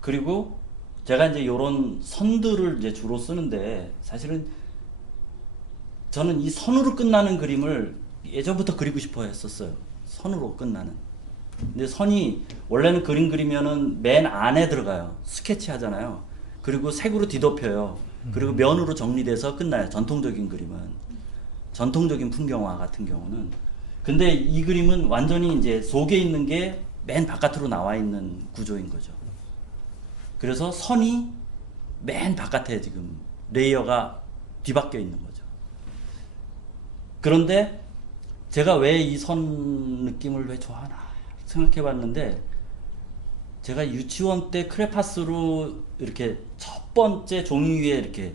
그리고 제가 이제 요런 선들을 이제 주로 쓰는데 사실은 저는 이 선으로 끝나는 그림을 예전부터 그리고 싶어 했었어요. 선으로 끝나는. 근데 선이 원래는 그림 그리면은 맨 안에 들어가요. 스케치 하잖아요. 그리고 색으로 뒤덮여요. 그리고 면으로 정리돼서 끝나요. 전통적인 그림은. 전통적인 풍경화 같은 경우는. 근데 이 그림은 완전히 이제 속에 있는 게 맨 바깥으로 나와 있는 구조인 거죠. 그래서 선이 맨 바깥에 지금 레이어가 뒤바뀌어 있는 거죠. 그런데 제가 왜 이 선 느낌을 왜 좋아하나 생각해 봤는데 제가 유치원 때 크레파스로 이렇게 첫 번째 종이 위에 이렇게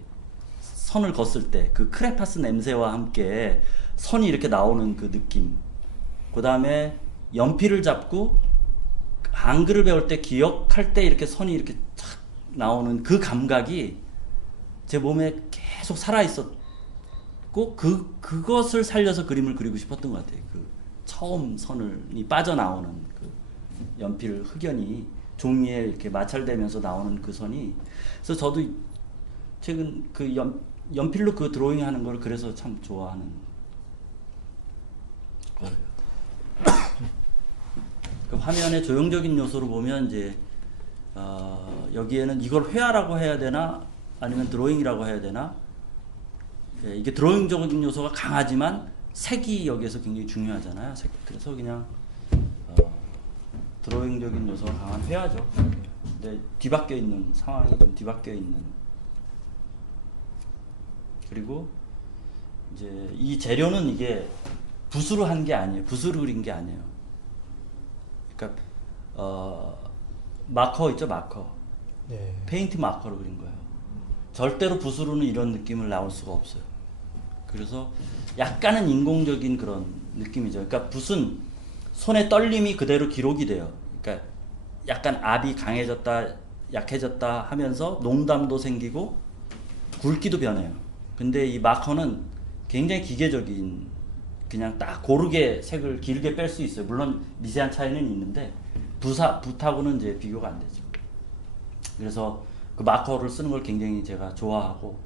선을 걷을 때 그 크레파스 냄새와 함께 선이 이렇게 나오는 그 느낌, 그 다음에 연필을 잡고 한글을 배울 때 기억할 때 이렇게 선이 이렇게 착 나오는 그 감각이 제 몸에 계속 살아 있었고 그것을 살려서 그림을 그리고 싶었던 것 같아요. 그 처음 선이 빠져나오는 그 연필 흑연이 종이에 이렇게 마찰되면서 나오는 그 선이. 그래서 저도 최근 그 연필로 그 드로잉 하는 걸 그래서 참 좋아하는 거예요. 그 화면의 조형적인 요소로 보면 이제 여기에는 이걸 회화라고 해야 되나 아니면 드로잉이라고 해야 되나, 이게 드로잉적인 요소가 강하지만 색이 여기에서 굉장히 중요하잖아요. 그래서 그냥 드로잉적인 요소가 강한 회화죠. 근데 뒤바뀌어 있는 상황이 좀 뒤바뀌어 있는. 그리고 이제 이 재료는 이게 붓으로 한 게 아니에요. 붓으로 그린 게 아니에요. 그러니까 마커 있죠, 마커. 네. 페인트 마커로 그린 거예요. 절대로 붓으로는 이런 느낌을 나올 수가 없어요. 그래서 약간은 인공적인 그런 느낌이죠. 그러니까 붓은 손의 떨림이 그대로 기록이 돼요. 그러니까 약간 압이 강해졌다, 약해졌다 하면서 농담도 생기고 굵기도 변해요. 근데 이 마커는 굉장히 기계적인, 그냥 딱 고르게 색을 길게 뺄 수 있어요. 물론 미세한 차이는 있는데 붓하고는 이제 비교가 안 되죠. 그래서 그 마커를 쓰는 걸 굉장히 제가 좋아하고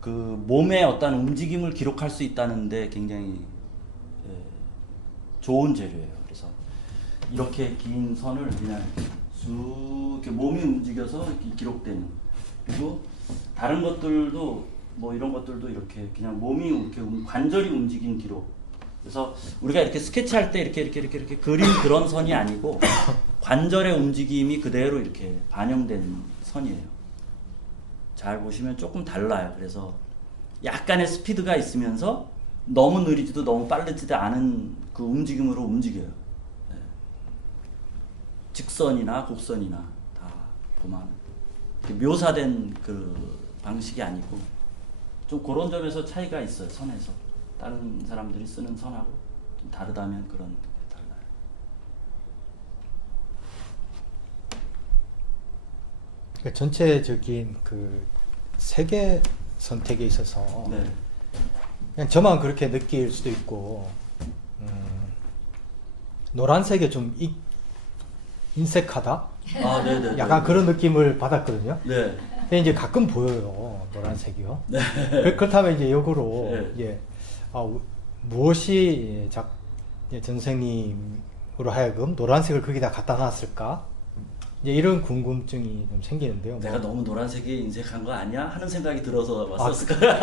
그 몸의 어떤 움직임을 기록할 수 있다는데 굉장히 좋은 재료예요. 그래서 이렇게 긴 선을 그냥 쭉 이렇게 몸이 움직여서 이렇게 기록되는, 그리고 다른 것들도 뭐 이런 것들도 이렇게 그냥 몸이 이렇게 관절이 움직인 기록. 그래서 우리가 이렇게 스케치할 때 이렇게 그린 그런 선이 아니고 관절의 움직임이 그대로 이렇게 반영된 선이에요. 잘 보시면 조금 달라요. 그래서 약간의 스피드가 있으면서 너무 느리지도 너무 빠르지도 않은 그 움직임으로 움직여요. 네. 직선이나 곡선이나 다 보면 묘사된 그 방식이 아니고 좀 그런 점에서 차이가 있어요. 선에서 다른 사람들이 쓰는 선하고 좀 다르다면 그런 게 달라요. 그러니까 전체적인 그 색의 선택에 있어서 네. 그냥 저만 그렇게 느낄 수도 있고, 노란색에 좀 인색하다? 아, 네네. 약간 그런 느낌을 받았거든요. 네. 근데 이제 가끔 보여요, 노란색이요. 네. 그렇다면 이제 역으로 네. 이제 무엇이 전생님으로 하여금 노란색을 거기다 갖다 놨을까? 이제 이런 궁금증이 좀 생기는데요. 내가 뭐. 너무 노란색에 인색한 거 아니야? 하는 생각이 들어서 왔었을 거야.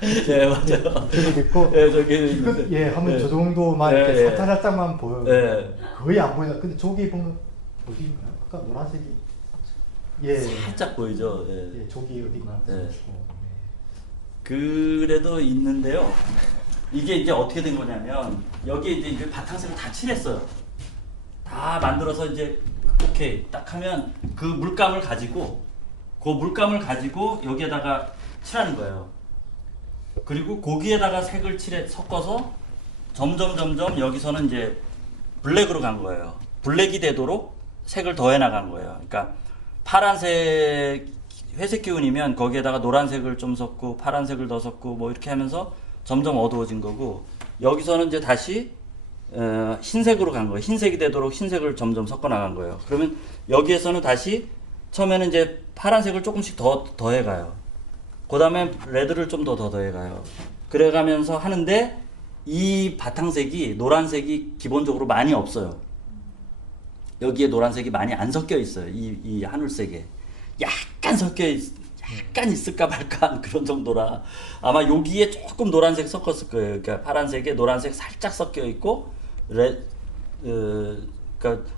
네, 맞아요. 저기도 있고, 네, 저기 있는데. 예, 하면 네. 저 정도만 네, 이렇게 네. 살짝만 보여요. 네. 거의 안 보여. 근데 저기 보면 어디인가요? 아까 노란색이 예, 살짝 보이죠. 예. 예, 저기 어디가 네. 있고, 그래도 있는데요. 이게 이제 어떻게 된 거냐면 여기에 이제 바탕색을 다 칠했어요. 다 만들어서 이제 오케이 딱 하면 그 물감을 가지고 여기에다가 칠하는 거예요. 그리고 거기에다가 색을 섞어서 점점 여기서는 이제 블랙으로 간 거예요. 블랙이 되도록 색을 더해 나간 거예요. 그러니까 파란색, 회색 기운이면 거기에다가 노란색을 좀 섞고 파란색을 더 섞고 뭐 이렇게 하면서 점점 어두워진 거고, 여기서는 이제 다시 흰색으로 간 거예요. 흰색이 되도록 흰색을 점점 섞어 나간 거예요. 그러면 여기에서는 다시 처음에는 이제 파란색을 조금씩 더해 가요. 그 다음에 레드를 좀 더 더해 가요. 그래 가면서 하는데 이 바탕색이 노란색이 기본적으로 많이 없어요. 여기에 노란색이 많이 안 섞여 있어요. 이 하늘색에 약간 있을까 말까 그런 정도라 아마 여기에 조금 노란색 섞었을 거예요. 그러니까 파란색에 노란색 살짝 섞여 있고 그러니까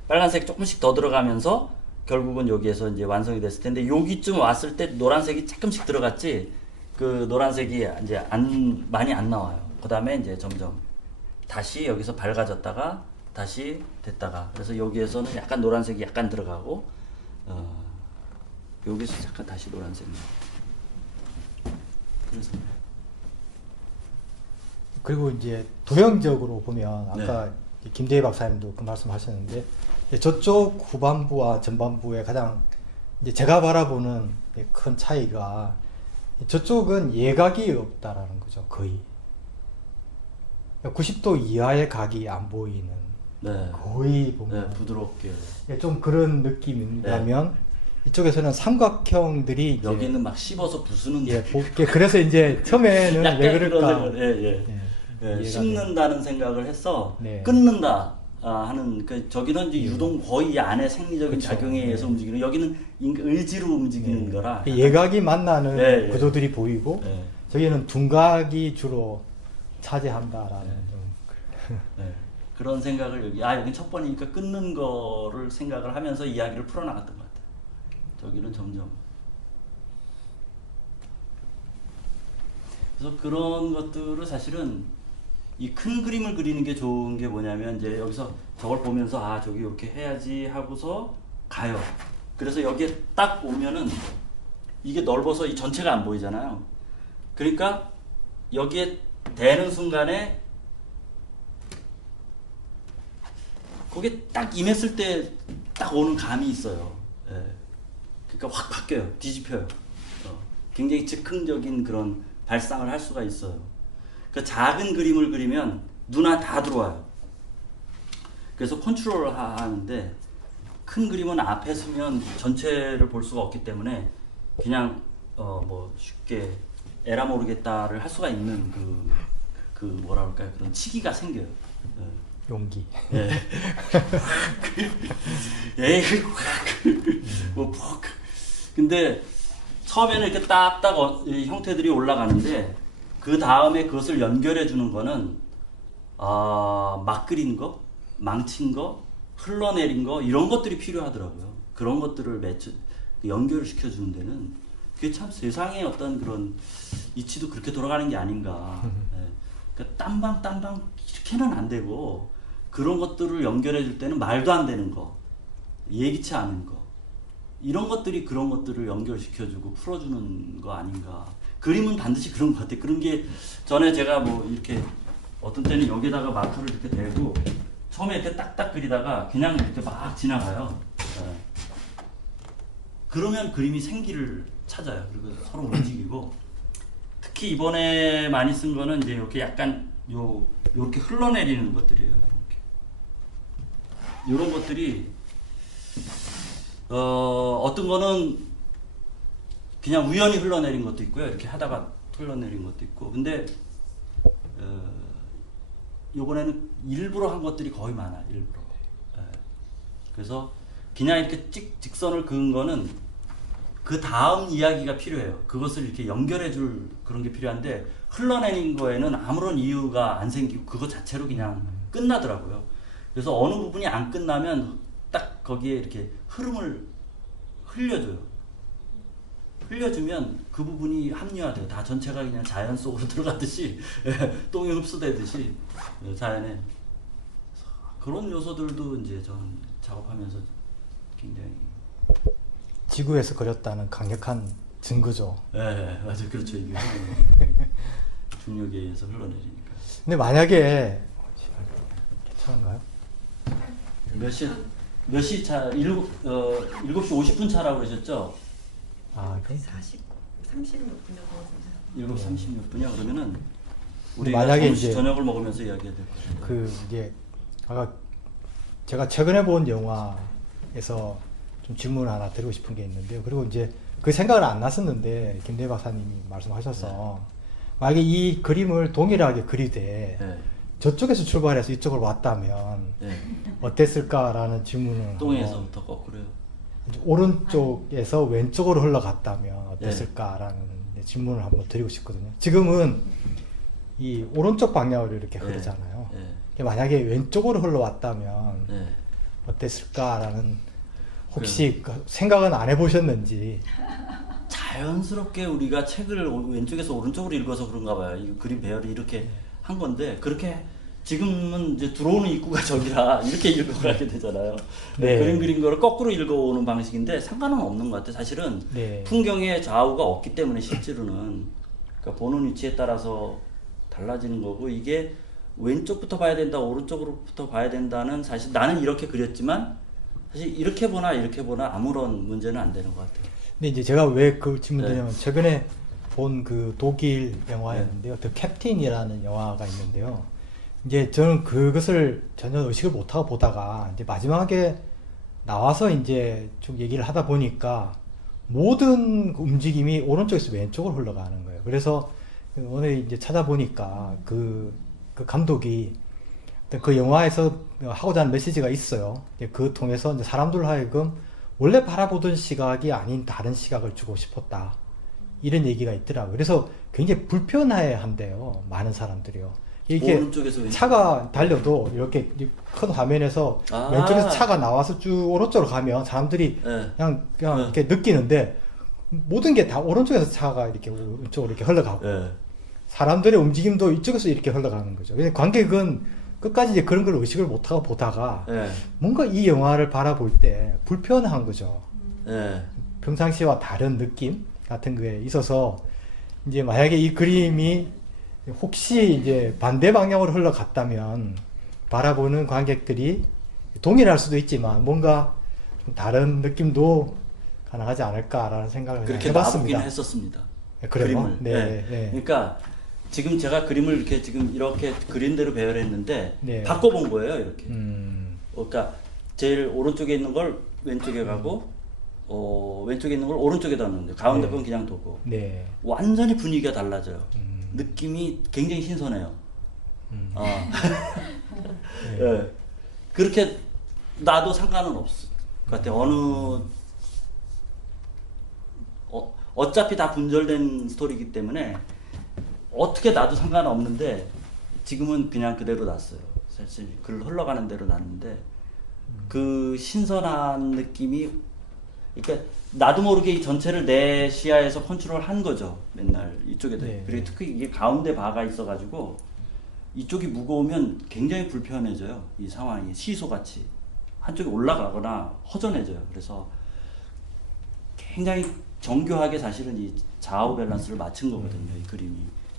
빨간색 조금씩 더 들어가면서 결국은 여기에서 이제 완성이 됐을 텐데, 여기쯤 왔을 때 노란색이 조금씩 들어갔지 그 노란색이 이제 많이 안 나와요. 그 다음에 이제 점점 다시 여기서 밝아졌다가 다시 됐다가, 그래서 여기에서는 약간 노란색이 약간 들어가고 여기서 잠깐 다시 노란색 나와요. 그래서 그리고 이제 도형적으로 보면 아까 김대희 박사님도 그 말씀하셨는데, 저쪽 후반부와 전반부의 가장 이제 제가 바라보는 큰 차이가, 저쪽은 예각이 없다라는 거죠. 거의 90도 이하의 각이 안 보이는, 거의 보면 부드럽게 좀 그런 느낌이라면, 이쪽에서는 삼각형들이 여기는 막 씹어서 부수는 그래서 이제 처음에는 왜 그럴까 씹는다는 생각을 해서 네. 끊는다 하는, 저기는 이제 유동 거의 이 안에 생리적인 그쵸. 작용에 의해서 움직이는, 여기는 의지로 움직이는 거라 예각이 만나는 예. 구조들이 보이고, 예. 저기는 둔각이 주로 차지한다라는 좀 그런 생각을 여기 첫 번이니까 끊는 거를 생각을 하면서 이야기를 풀어나갔던 것 같아요. 저기는 점점 그래서 그런 것들을 사실은 이 큰 그림을 그리는 게 좋은 게 뭐냐면, 이제 여기서 저걸 보면서 저기 이렇게 해야지 하고서 가요. 그래서 여기에 딱 오면은 이게 넓어서 이 전체가 안 보이잖아요. 그러니까 여기에 대는 순간에 거기에 딱 임했을 때 딱 오는 감이 있어요. 그러니까 확 바뀌어요. 뒤집혀요. 굉장히 즉흥적인 그런 발상을 할 수가 있어요. 그 작은 그림을 그리면 눈에 다 들어와요. 그래서 컨트롤을 하는데, 큰 그림은 앞에 서면 전체를 볼 수가 없기 때문에 그냥 뭐 쉽게 에라 모르겠다를 할 수가 있는 그 뭐라 그럴까요? 그런 치기가 생겨요. 용기. 근데 처음에는 이렇게 딱딱 형태들이 올라가는데, 그 다음에 그것을 연결해 주는 거는 막 그린 거, 망친 거, 흘러내린 거, 이런 것들이 필요하더라고요. 그런 것들을 연결을 시켜주는 데는 그게 참 세상의 어떤 그런 이치도 그렇게 돌아가는 게 아닌가. 그러니까 딴방 이렇게는 안 되고, 그런 것들을 연결해 줄 때는 말도 안 되는 거, 예기치 않은 거, 이런 것들이 그런 것들을 연결시켜주고 풀어주는 거 아닌가. 그림은 반드시 그런 것 같아요. 그런 게 전에 제가 뭐 이렇게 어떤 때는 여기다가 마크를 이렇게 대고 처음에 이렇게 딱딱 그리다가 그냥 이렇게 막 지나가요. 그러면 그림이 생기를 찾아요. 그리고 서로 움직이고, 특히 이번에 많이 쓴 거는 이제 이렇게 약간 요렇게 흘러내리는 것들이에요. 이런 것들이 어떤 거는 그냥 우연히 흘러내린 것도 있고요. 이렇게 하다가 흘러내린 것도 있고. 근데 요번에는 일부러 한 것들이 거의 많아요. 일부러. 그래서 그냥 이렇게 직선을 그은 거는 그 다음 이야기가 필요해요. 그것을 이렇게 연결해 줄 그런 게 필요한데, 흘러내린 거에는 아무런 이유가 안 생기고 그것 자체로 그냥 끝나더라고요. 그래서 어느 부분이 안 끝나면 딱 거기에 이렇게 흐름을 흘려줘요. 흘려주면 그 부분이 합리화돼요. 다 전체가 그냥 자연 속으로 들어가듯이 똥이 흡수되듯이 자연에. 그런 요소들도 이제 전 작업하면서 굉장히. 지구에서 그렸다는 강력한 증거죠. 네, 맞아, 그렇죠. 이게 중력에 의해서 흘러내리니까. 근데 만약에 괜찮은가요? 몇 시 차? 7시 50분 차라고 그러셨죠? 아, 그 30몇 분이라고 7시 30몇 분이야? 그러면은 우리 만약에 만약에 이제 저녁을 먹으면서 이야기해야 될 것 같아요. 그 이제 아까 제가 최근에 본 영화에서 좀 질문을 하나 드리고 싶은 게 있는데요. 그리고 이제 그 생각은 안 났었는데 김대 박사님이 말씀하셔서 만약에 이 그림을 동일하게 그리되 네. 저쪽에서 출발해서 이쪽으로 왔다면 네. 어땠을까라는 질문을 똥에서부터 거꾸로요. 한번 오른쪽에서 왼쪽으로 흘러갔다면 어땠을까라는 질문을 한번 드리고 싶거든요. 지금은 이 오른쪽 방향으로 이렇게 흐르잖아요. 네. 만약에 왼쪽으로 흘러왔다면 네. 어땠을까라는 혹시 그 생각은 안 해보셨는지. 자연스럽게 우리가 책을 왼쪽에서 오른쪽으로 읽어서 그런가 봐요. 이 그림 배열이 이렇게 한 건데 그렇게 지금은 이제 들어오는 입구가 저기라 이렇게 읽어가게 되잖아요. 네. 그림 그린 거를 거꾸로 읽어오는 방식인데 상관은 없는 것 같아요. 사실은 네. 풍경의 좌우가 없기 때문에 실제로는 그러니까 보는 위치에 따라서 달라지는 거고 이게 왼쪽부터 봐야 된다 오른쪽으로부터 봐야 된다는 사실 나는 이렇게 그렸지만 사실 이렇게 보나 이렇게 보나 아무런 문제는 안 되는 것 같아요. 근데 이제 제가 왜 그 질문 네. 드냐면 최근에 본 그 독일 영화였는데요. 더 캡틴이라는 영화가 있는데요. 이제 저는 그것을 전혀 의식을 못하고 보다가 이제 마지막에 나와서 이제 쭉 얘기를 하다 보니까 모든 그 움직임이 오른쪽에서 왼쪽으로 흘러가는 거예요. 그래서 오늘 이제 찾아보니까 그 감독이 그 영화에서 하고자 하는 메시지가 있어요. 그 통해서 이제 사람들 하여금 원래 바라보던 시각이 아닌 다른 시각을 주고 싶었다. 이런 얘기가 있더라고요. 그래서 굉장히 불편해 한대요. 많은 사람들이요. 이게 오른쪽에서 왼쪽. 차가 달려도 이렇게 큰 화면에서 아. 왼쪽에서 차가 나와서 쭉 오른쪽으로 가면 사람들이 네. 그냥 네. 이렇게 느끼는데 모든 게 다 오른쪽에서 차가 이렇게 왼쪽으로 이렇게 흘러가고 네. 사람들의 움직임도 이쪽에서 이렇게 흘러가는 거죠. 근데 관객은 끝까지 이제 그런 걸 의식을 못하고 보다가 네. 뭔가 이 영화를 바라볼 때 불편한 거죠. 네. 평상시와 다른 느낌 같은 거에 있어서 이제 만약에 이 그림이 혹시 이제 반대 방향으로 흘러갔다면 바라보는 관객들이 동일할 수도 있지만 뭔가 좀 다른 느낌도 가능하지 않을까라는 생각을 그렇게 해봤습니다. 나보긴 했었습니다. 그래요? 그림을. 네, 네. 네. 그러니까 지금 제가 그림을 이렇게 지금 이렇게 그린 대로 배열했는데 네. 바꿔본 거예요. 이렇게. 음, 그러니까 제일 오른쪽에 있는 걸 왼쪽에 가고 왼쪽에 있는 걸 오른쪽에 놨는데 가운데 네. 건 그냥 두고 네. 완전히 분위기가 달라져요. 음, 느낌이 굉장히 신선해요. 음. 네. 네. 예. 그렇게 나도 상관은 없을 것 같아요. 어차피 다 분절된 스토리이기 때문에 어떻게 나도 상관없는데 지금은 그냥 그대로 놨어요. 사실 글 흘러가는 대로 놨는데 그 신선한 느낌이 그러니까 나도 모르게 이 전체를 내 시야에서 컨트롤 한 거죠. 맨날 이쪽에도. 네. 그리고 특히 이게 가운데 바가 있어가지고 이쪽이 무거우면 굉장히 불편해져요. 이 상황이 시소같이 한쪽이 올라가거나 허전해져요. 그래서 굉장히 정교하게 사실은 이 좌우 밸런스를 맞춘 거거든요. 이 그림이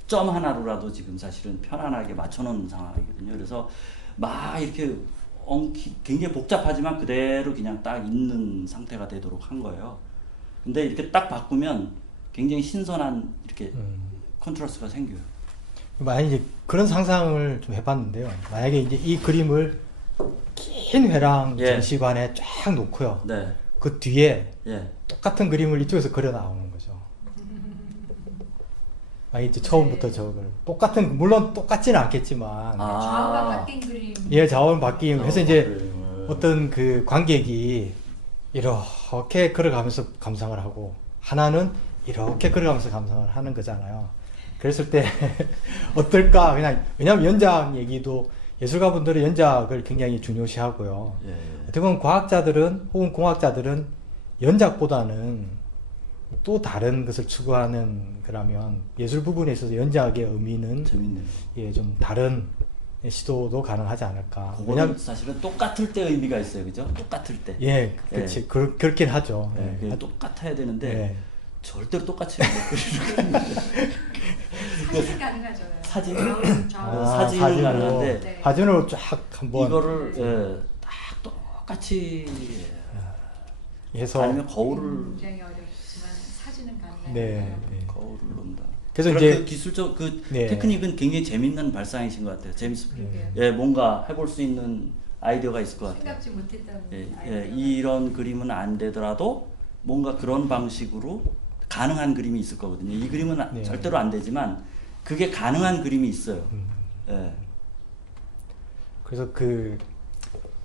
점 하나로라도 지금 사실은 편안하게 맞춰놓은 상황이거든요. 그래서 막 이렇게 굉장히 복잡하지만 그대로 그냥 딱 있는 상태가 되도록 한 거예요. 근데 이렇게 딱 바꾸면 굉장히 신선한 이렇게 컨트라스트가 생겨요. 만약에 이제 그런 상상을 좀 해봤는데요. 만약에 이제 이 그림을 긴 회랑 예. 전시관에 쫙 놓고요. 네. 그 뒤에 예. 똑같은 그림을 이쪽에서 그려 나오는 거죠. 이제 처음부터 저걸 똑같은 물론 똑같지는 않겠지만 좌우가 바뀐 그림. 예 좌우는 바뀜. 그래서 이제 그림을. 어떤 그 관객이 이렇게 걸어가면서 감상을 하고 하나는 이렇게 걸어가면서 감상을 하는 거잖아요. 그랬을 때 어떨까 그냥 왜냐하면 연작 얘기도 예술가분들은 연작을 굉장히 중요시하고요. 예. 어떻게 보면 과학자들은 혹은 공학자들은 연작보다는 또 다른 것을 추구하는 그러면 예술 부분에 있어서 연작의 의미는 재밌네요. 예, 좀 다른 시도도 가능하지 않을까. 그거는 왜냐면 사실은 똑같을 때 의미가 있어요, 그죠? 똑같을 때. 예, 그렇지. 그렇긴 하죠. 예, 예. 그게 똑같아야 되는데 예. 절대로 똑같이 못 그리는 사진 가능하죠. 사진? 좌우. 사진은 사진으로, 가능한데 네. 사진으로 쫙 한번 이거를 딱 똑같이 해서 아니면 거울을 굉장히 어렵지만 사진은 가능해요. 네. 네. 거울을 놓는다. 그래서 그런 이제 그 기술적 그 네. 테크닉은 굉장히 재밌는 발상이신 것 같아요. 그러게요. 예, 뭔가 해볼 수 있는 아이디어가 있을 것 같아요. 생각지 못했던 예, 아이디어가. 이런 그림은 안 되더라도 뭔가 그런 방식으로 가능한 그림이 있을 거거든요. 이 그림은 네. 절대로 안 되지만 그게 가능한 그림이 있어요. 예. 그래서 그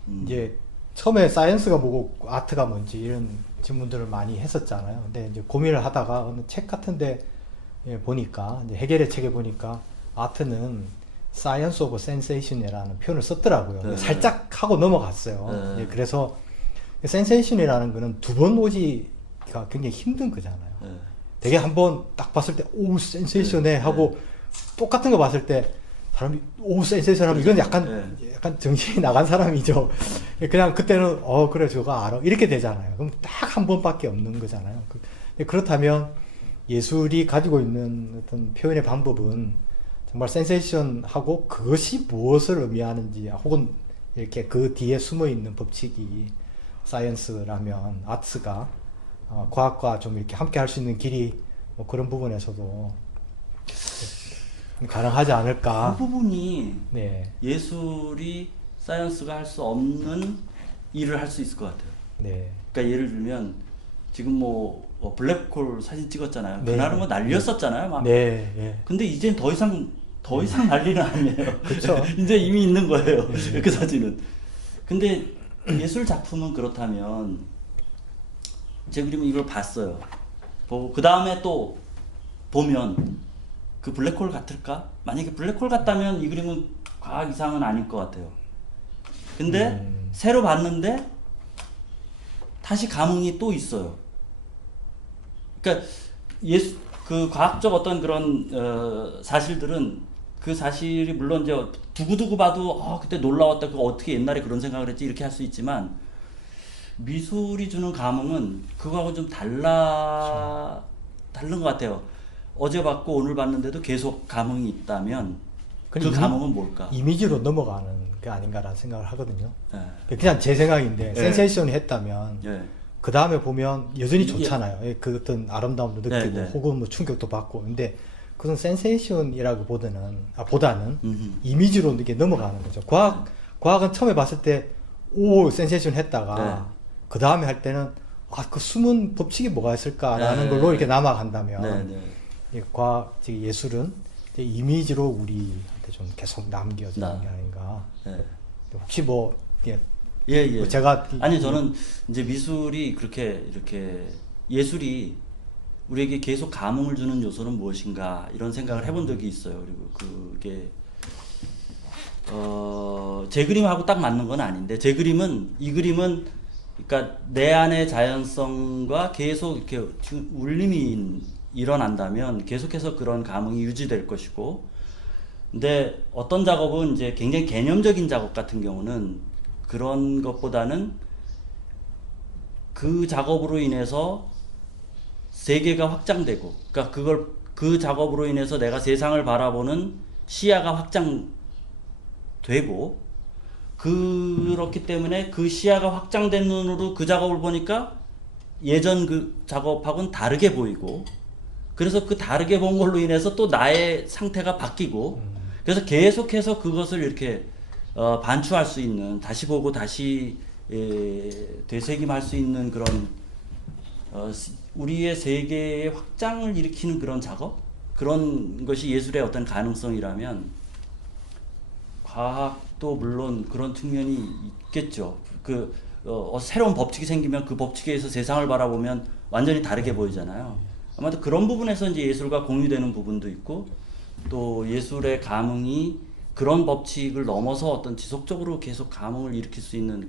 음. 이제 처음에 사이언스가 뭐고 아트가 뭔지 이런 질문들을 많이 했었잖아요. 근데 이제 고민을 하다가 어느 책 같은데 보니까 이제 해결의 책에 보니까 아트는 사이언스 오브 센세이션이라는 표현을 썼더라고요. 네. 살짝 하고 넘어갔어요. 네. 예, 그래서 센세이션이라는 거는 두 번 오지가 굉장히 힘든 거잖아요. 예. 되게 한번 딱 봤을 때 오 센세이션해 하고 똑같은 거 봤을 때 사람이 오 센세이션 하면 이건 약간 정신이 나간 사람이죠. 그냥 그때는 그래 저거 알아 이렇게 되잖아요. 그럼 딱 한 번밖에 없는 거잖아요. 그렇다면 예술이 가지고 있는 어떤 표현의 방법은 정말 센세이션하고 그것이 무엇을 의미하는지 혹은 이렇게 그 뒤에 숨어 있는 법칙이 사이언스라면 아트가 과학과 좀 이렇게 함께 할 수 있는 길이 뭐 그런 부분에서도 가능하지 않을까. 그 부분이 네, 예술이 사이언스가 할 수 없는 일을 할 수 있을 것 같아요. 네, 그러니까 예를 들면 지금 뭐 블랙홀 사진 찍었잖아요. 네. 그날은 뭐 난리였었잖아요. 막. 네, 예. 근데 이젠 더 이상 난리는 아니에요. 그쵸. 이제 이미 있는 거예요. 그 사진은. 근데 예술 작품은 그렇다면 제 그림은 이걸 봤어요. 보고 그 다음에 또 보면 그 블랙홀 같을까? 만약에 블랙홀 같다면 이 그림은 과학 이상은 아닐 것 같아요. 근데 새로 봤는데 다시 감흥이 또 있어요. 그러니까 그 과학적 어떤 그런 사실들은 그 사실이 물론 이제 두고두고 봐도 그때 놀라웠다. 그거 어떻게 옛날에 그런 생각을 했지 이렇게 할 수 있지만 미술이 주는 감흥은 그거하고 좀 다른 것 같아요. 어제 봤고 오늘 봤는데도 계속 감흥이 있다면 그 감흥은 뭘까? 이미지로 넘어가는 게 아닌가라는 생각을 하거든요. 예. 그냥 제 생각인데 예. 센세이션이 했다면 예. 그 다음에 보면 여전히 예. 좋잖아요. 그 어떤 아름다움도 느끼고 네, 네. 혹은 뭐 충격도 받고. 근데 그건 센세이션이라고 보다는 이미지로 이렇게 넘어가는 거죠. 과학은 처음에 봤을 때 오 센세이션 했다가 네. 그 다음에 할 때는 그 숨은 법칙이 뭐가 있을까라는 네. 걸로 이렇게 남아간다면 네, 네. 이 예술은 이제 이미지로 우리한테 좀 계속 남겨지는 게 아닌가. 예. 혹시 뭐 예. 뭐 제가 아니 저는 이제 미술이 그렇게 이렇게 예술이 우리에게 계속 감흥을 주는 요소는 무엇인가 이런 생각을 해본 적이 있어요. 그리고 그게 제 그림하고 딱 맞는 건 아닌데 이 그림은 그러니까 내 안의 자연성과 계속 이렇게 울림이 일어난다면 계속해서 그런 감흥이 유지될 것이고, 근데 어떤 작업은 이제 굉장히 개념적인 작업 같은 경우는 그런 것보다는 그 작업으로 인해서 세계가 확장되고, 그러니까 그 작업으로 인해서 내가 세상을 바라보는 시야가 확장되고, 그렇기 때문에 그 시야가 확장된 눈으로 그 작업을 보니까 예전 그 작업하고는 다르게 보이고, 그래서 그 다르게 본 걸로 인해서 또 나의 상태가 바뀌고, 그래서 계속해서 그것을 이렇게 반추할 수 있는, 다시 보고 다시 되새김할 수 있는 그런 우리의 세계의 확장을 일으키는 그런 작업? 그런 것이 예술의 어떤 가능성이라면 과학도 물론 그런 측면이 있겠죠. 새로운 법칙이 생기면 그 법칙에 의해서 세상을 바라보면 완전히 다르게 보이잖아요. 아마도 그런 부분에서 이제 예술과 공유되는 부분도 있고, 또 예술의 감흥이 그런 법칙을 넘어서 어떤 지속적으로 계속 감흥을 일으킬 수 있는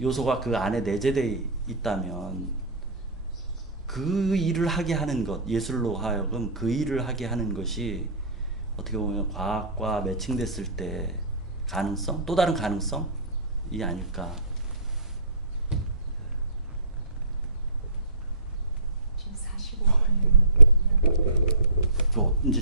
요소가 그 안에 내재되어 있다면 그 일을 하게 하는 것, 예술로 하여금 그 일을 하게 하는 것이 어떻게 보면 과학과 매칭됐을 때 가능성, 또 다른 가능성이 아닐까. 지금 45분이면 또 이제